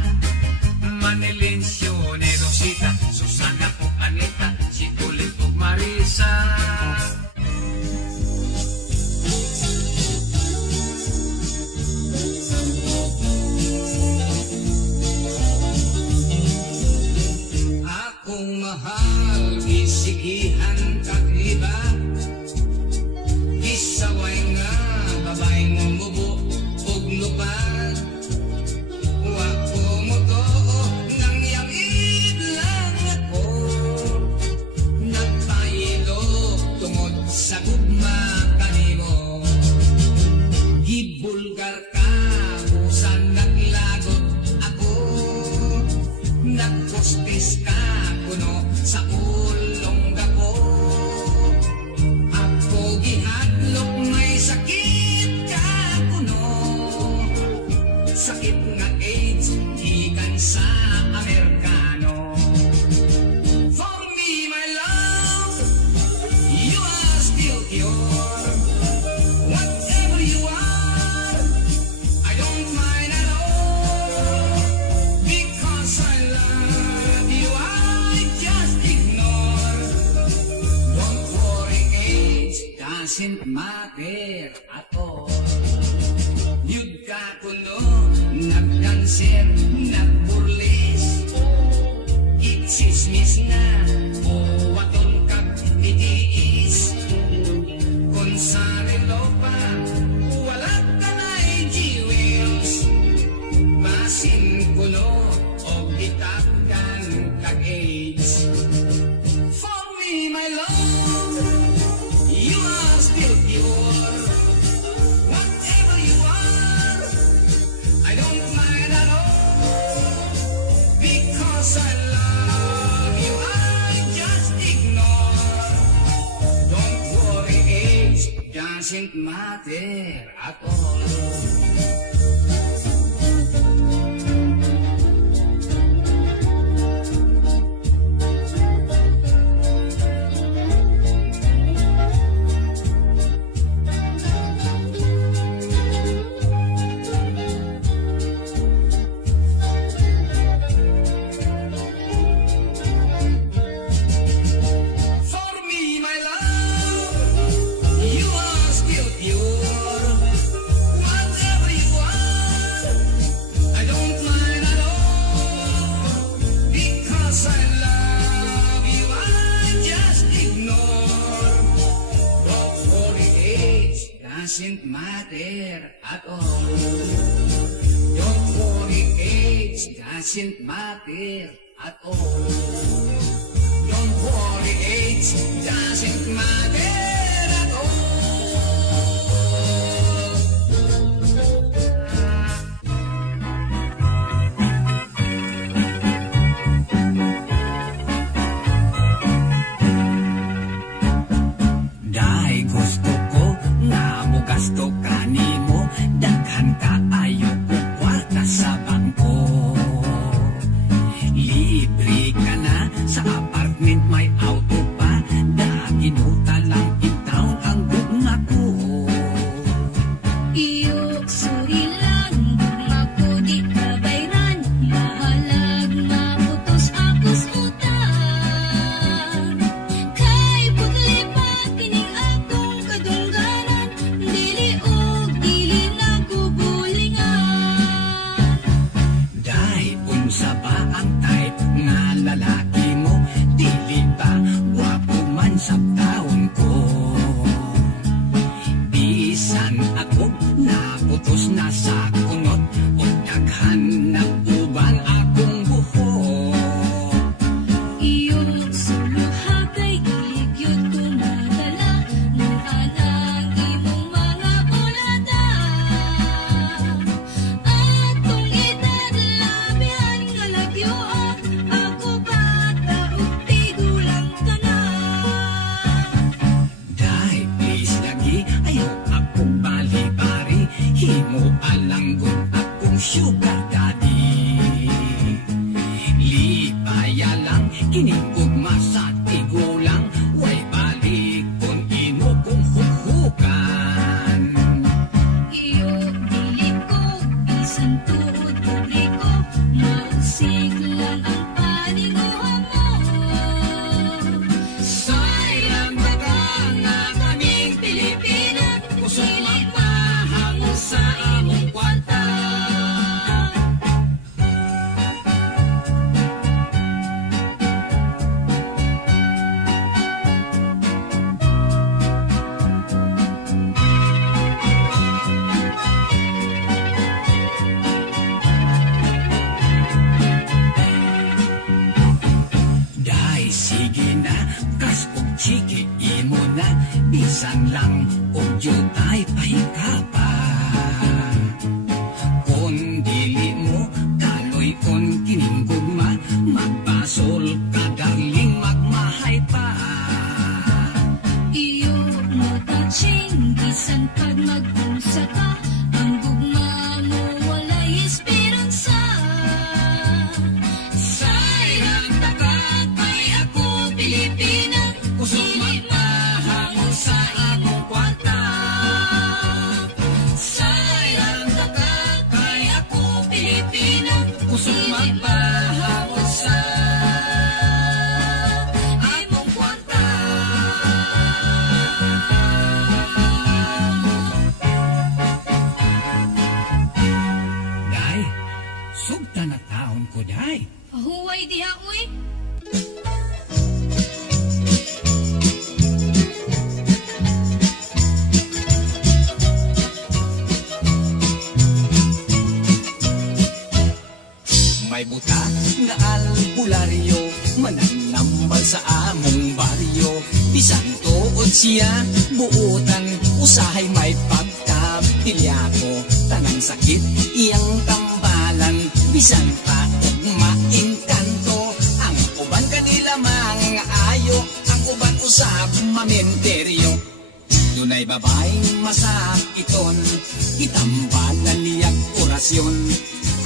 Manilyn, Sione, Rosita, Susana ug Anita, si Ulit ug Marisa. Akong mahal, gisigihan kag-iba, gisaway nga babaeng mubo ug lupad. Wa ko motoo nang yangid lang ako, nagpaylo tungod sa gugma kanimo. Gibulgar ka, busan naglagot ako, nagpostis ka kuno sa ulong ko. Ako gihadlok may sakit ka kuno, sakit nga AIDS gikan sa Amerikano. For me, my love, you are still pure. Whatever you are, I don't mind at all. Because I love you, I just ignore. Don't worry, age doesn't matter at all. Yun ka kuno, nagkanser, nagburlis, itsismis na, o waton kag itiis. Kung sa relo pa, wala ka na'y jewels, basin kuno, o itakdan kag AIDS. For me, my love, you are still pure. Whatever you are, I don't mind at all. Because I love you, I just ignore. Don't worry, age doesn't matter at all. For me, my love, you are still pure. Whatever you are, I don't mind at all. Because I love you, I just ignore. Don't worry, age doesn't matter at all. Don't worry, age doesn't matter at all. Don't worry, age doesn't matter at all. Dahil gusto ko na bukas to kani Kinigugma sa tigulang, way balik kung ino kong huhukan. Iyo dilit ko, bisan tuod publiko, mausiklan ang paninguhan mo. Sayang baga nga kaming Pilipino, kusog magmahango sa among kwarta. Dahil sige na, kas og chiki imo na, bisan lang og jutay pahikapa. Kung dili mo, kaloy on kining gugma, magbasol ka darling, magmahay pa. Iyo mo touching, bisan pag mag-usa ka, ang gugma mo walay esperansa. Sayang taga kay ako Pilipina, kusog magpahangon sa among kwarta. Sayang taga kay ako Pilipina, kusog magpahangon sa among kwarta. Day, sugta na taon ko, day. Pahuway diha, uy. May buta nga albularyo, mananambal sa among baryo. Bisan tuod siya, buutan, usahay may pagkapilyako. Tanang sakit, iyang tambalan, bisan pa og maingkanto. Ang uban kanila mga ayo, ang uban usab mamenteryo. Dunay babaeng masakiton, itambalan niyag orasyon.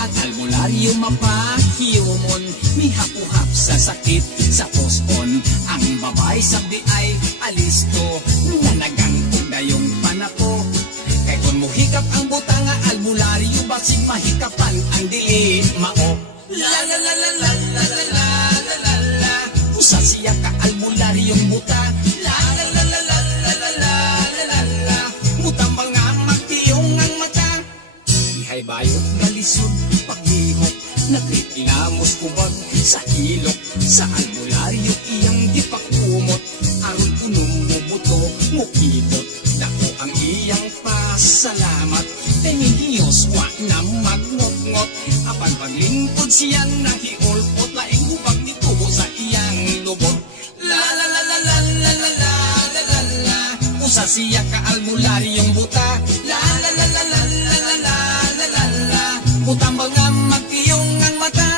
Ang albularyo mapahiyumon, mihapuhap sa sakit sa pospon. Ang babay sabdi ay alisto, nanagang dayong panako. Kay kung muhikap ang buta nga albularyo, basig mahikapan ang dili mao. La la la la la la la la la la la. Usa siya ka albularyong buta. La la la la la la la la la la la. Mutambang nga magtiyong ang mata. Ihay bayot nga lisod paghihok, nagreklamos kubag sa hilok. Sa albularyo iyang gipakumot, aron kunom mo buto mukibot. Dako ang iyang pasalamat, kay ni Diyos wa na magngot-ngot. Apan paglingkod siya nahiulpot, laing hubag nito sa iyang lubot. La la la la la la la la la la la. Usa siya ka albularyong buta. La la la la la la la la la la la. Mutambang nga magtiyong ang mata.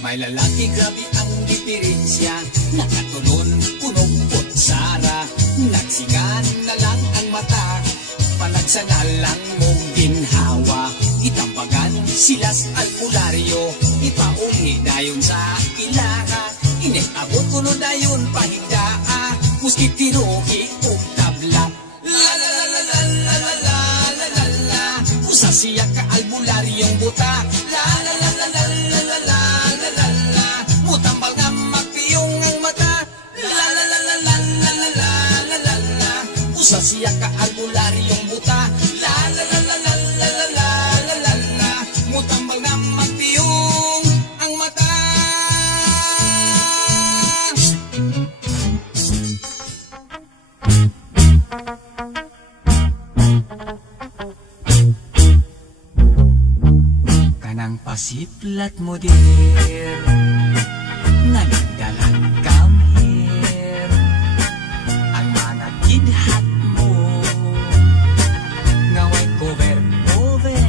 May lalaki grabe ang diferensya, nakatulon kunog pot sara. Nagsigan na lang ang mata, palagsa na lang mong ginhawa. Itambagan silas albularyo, ipauhi dayon sa ilaha. Inekabot kuno dayon pahigdaa, muski tiruhi o tabla. La la la la la la la la la la la. Usa siya ka albularyong buta. La la la la la la la la la la la. Mutambal nga magpiyong ang mata. La la la la la la la la la la la. Usa siya ka albularyong buta. La la la la la la la la la la la. Mutambal nga magpiyong ang mata. Kanang pasiplat mo dir, nga nagdalang kamher. Ang mga kidhat mo, nga way cover-cover.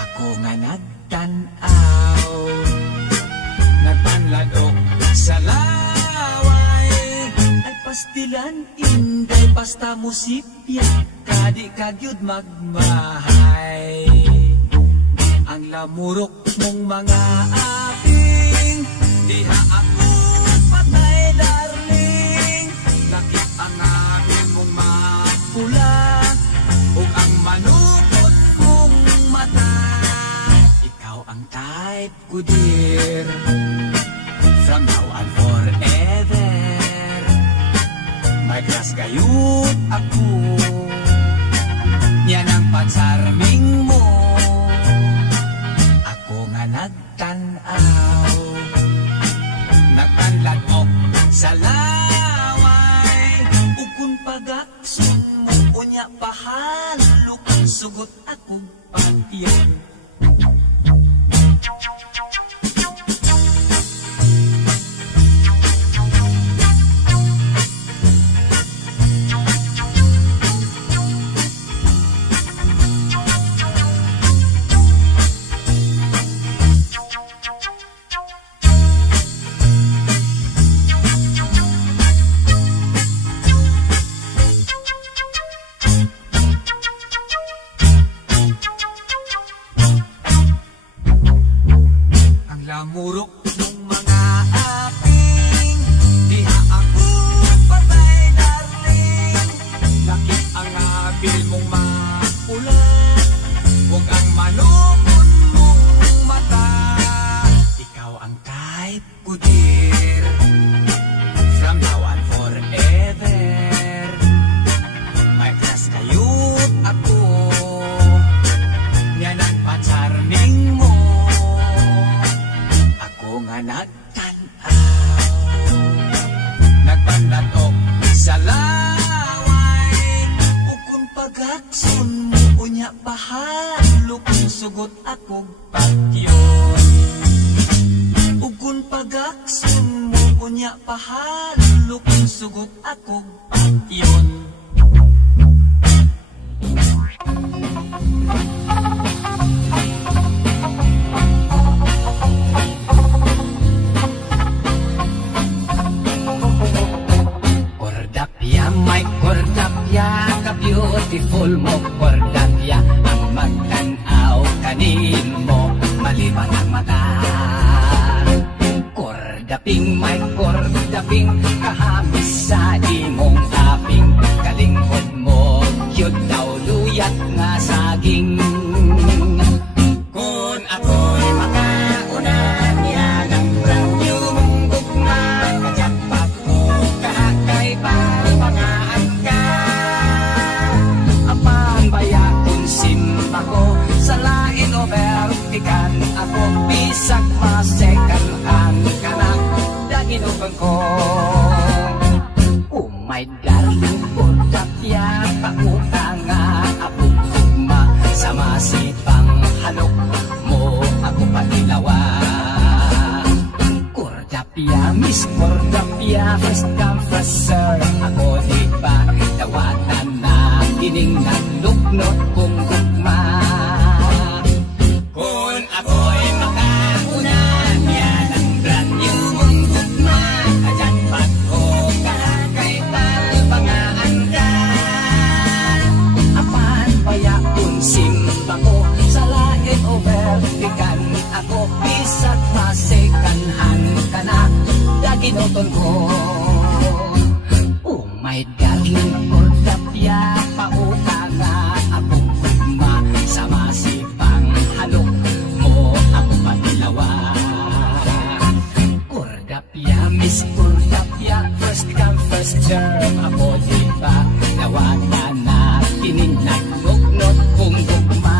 Ako nga nagtanaw, nagpanladok sa laway. Ay pastilan, inday, basta musipya ka di kagyud magmahay. Ang lamurok mong mga aping, diha ako patay darling. Lakip ang aping mong mapula, ug ang manukot mong mata. Ikaw ang type ko dear, from now on forever. May klas gayud ako, yan ang pagsarming mo. Ako nga nagtanaw, nagtanladok sa laway. Ug kung pagakson mo unya pahalo, kung sugot akong pagyan. Lamurok ng mga aping, diha ako patay darling. Lakip ang apil mong mapula, ug ang manukon mong mata. Ikaw ang type ko dear, from now on forever. May klas kayut ako, yan ang patsarming mo. Nga nagtanaw, nagpanlatok sa laway. O kung pagakson mo unya pahalo, kung sugot akong pagyon. O kung pagakson mo unya pahalo, kung sugot akong pagyon. May kordapya ka beautiful mo, kordapya ang magtanaw kanin mo, maliban ang mata. Kordaping may kordaping kahamis sa imong aping, kalingkod mo yun daw luyat nga saging. Kung ako'y makaunan yan ang brand new mong gugma, kajapat ko kahakay pa. Ako bisag masekanhan ka na daginugan ko. Oh my darling, kordapya pautang nga apong tugma, sa masipang halok mo ako patilawa. Kordapya, Miss Kordapya, first come first serve. Ako diba dawatan na kining nagluknot kong gugma. Kung ako'y makaunan yan ang brand new mong gugma, kajapat ko kahakay talbangaan ka. Apan baya kung simpa ko sa lain o vertikan, ako bisat masekanhan ka na daginoton ko. Oh my darling, kordapya pautang nga akong gugma, sa masipang halok mo ako patilawa. Kordapya, Miss Kordapya, first come first serve. Ako diba nawatan na kininagnugnot kong gugma.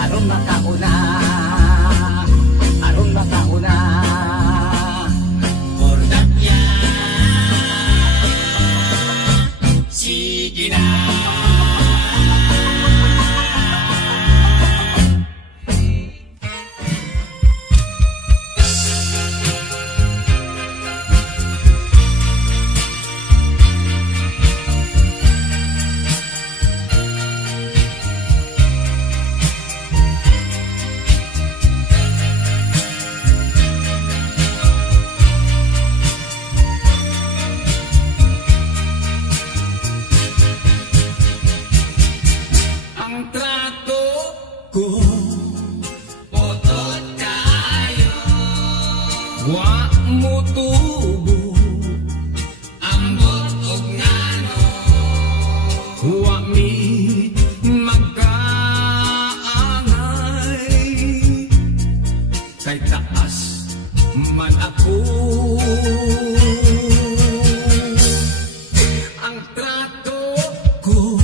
Aron makauna, aron makauna. Kordapya, sige na. mi magkaangay, kay taas man ako. Ang trato ko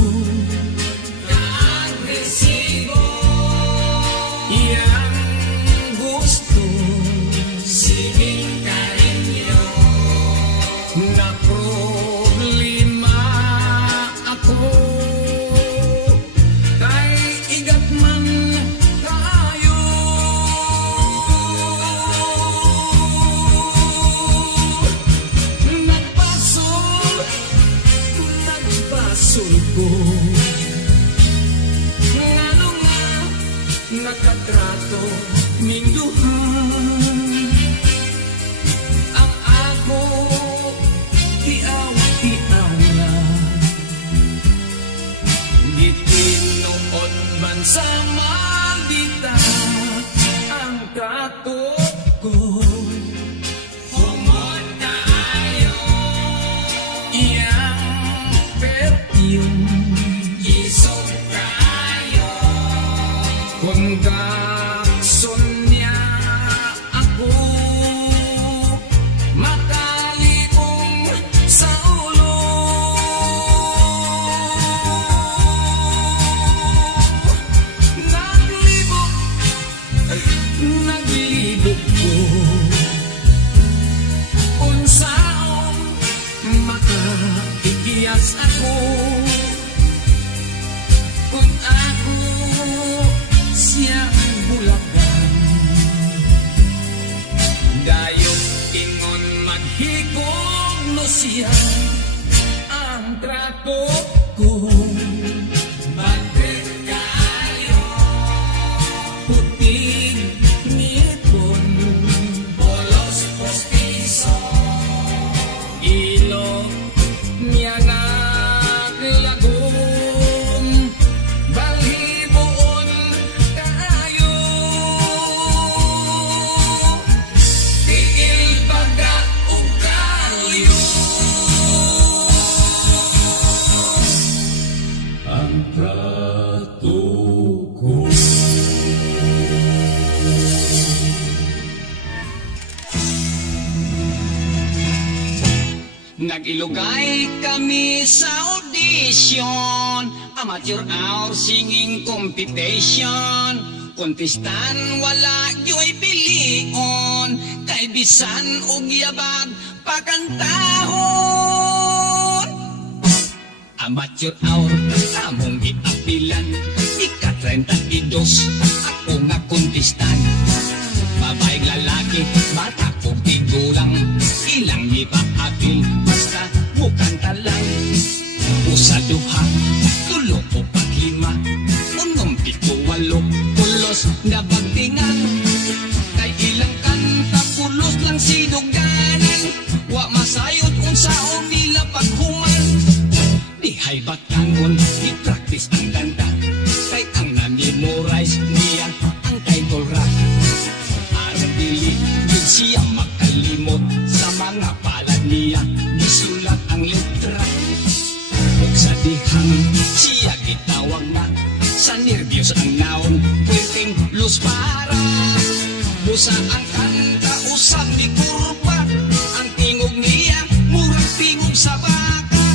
agresibo, yang gusto sining karinyo, na problema ako, kay igat man tayo. Nagpasol ko, ngano nga nakatrato ning duha. Ang ako tiaw-tiaw na, gitinuod man sa maldita. Ang trato ko humod tayo, iyang perfume gisog kayo. Kung dakson niya ako, makalipong sa ulo. Naglibog ko, unsaon makaikiyas ako, kung ako siyang bulakan. Dayong ingon maghigog no siya, ang trato ko bagret kayo, puting ngipon, bolos postiso, ilong niya naglagom, balhiboon kayo. Tiil pagka-ugalyo, ang trato ko. Nag-ilugay kami sa audition, amateur hour singing competition. Kontestan wala yo'y pilion, kay bisan og yabag pakantahon. Amateur hour among giapilan, ika-32 ako nga kontestan. Babaeng lalaki, bata ko tigulang, ilang di pa apil, basta mukanta lang. Usa duha, tulo o paglima, unom pito walo, pulos na bagtingan. Kay ilang kanta, pulos lang sinuganan, wa masayod unsaon nila paghuman. Dihay batangon, i-practice ang ganda, kay ang na-memorize niya ang title rap. Aron dili yun siya makalimot, sa mga palad niya isulat ang letra. Ug sa dihang siya gitawag na, sa nervyos ang naon, pwedeng luz para. Busa ang kanta, usap ni kurpa, ang tingog niya murag tingog sa baka.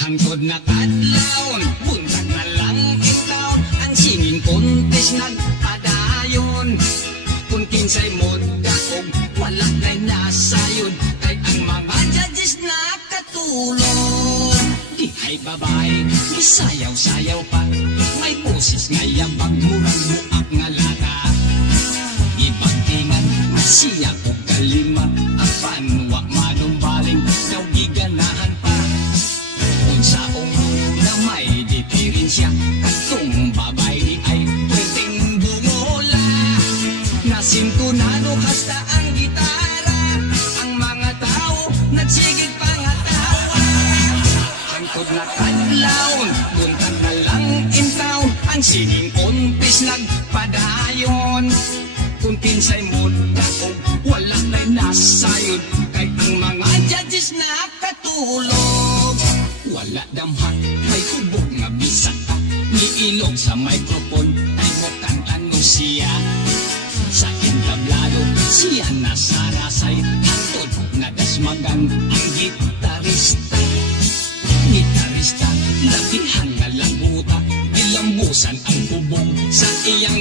Hangtod na kadlawon, buntag na lang itaw, ang singing contest nagpadayon. Kung kinsay mod kaog, wala na'y nasayod, kay ang mga judges nakatulog. Dihay babae, may sayaw-sayaw pa, may boses nga yabag, murang buak nga lata. Ibagtingan na siya o kalima, ang panwa manumbaling, daw giganahan pa. Kung saong na may diferensya, katong babae ay pwedeng bumola. Nasintunado hasta ang gitara, ang mga tao nagsigig pangatawa. Hangtod na kadlawon, buntag na lang intaw, ang singing contest nagpadayon. Kung kinsay mod kaog, wala na'y nasayod, kay ang mga judges nakatulog. Wala damhat, may hubog nga Niilog sa microphone ay mo kantano siya. Sa entablado siya nasarasay. Hatod na dasmagan ang gitarista. Gitarista, labihan na laguta. Ilambusan ang bubong sa iyang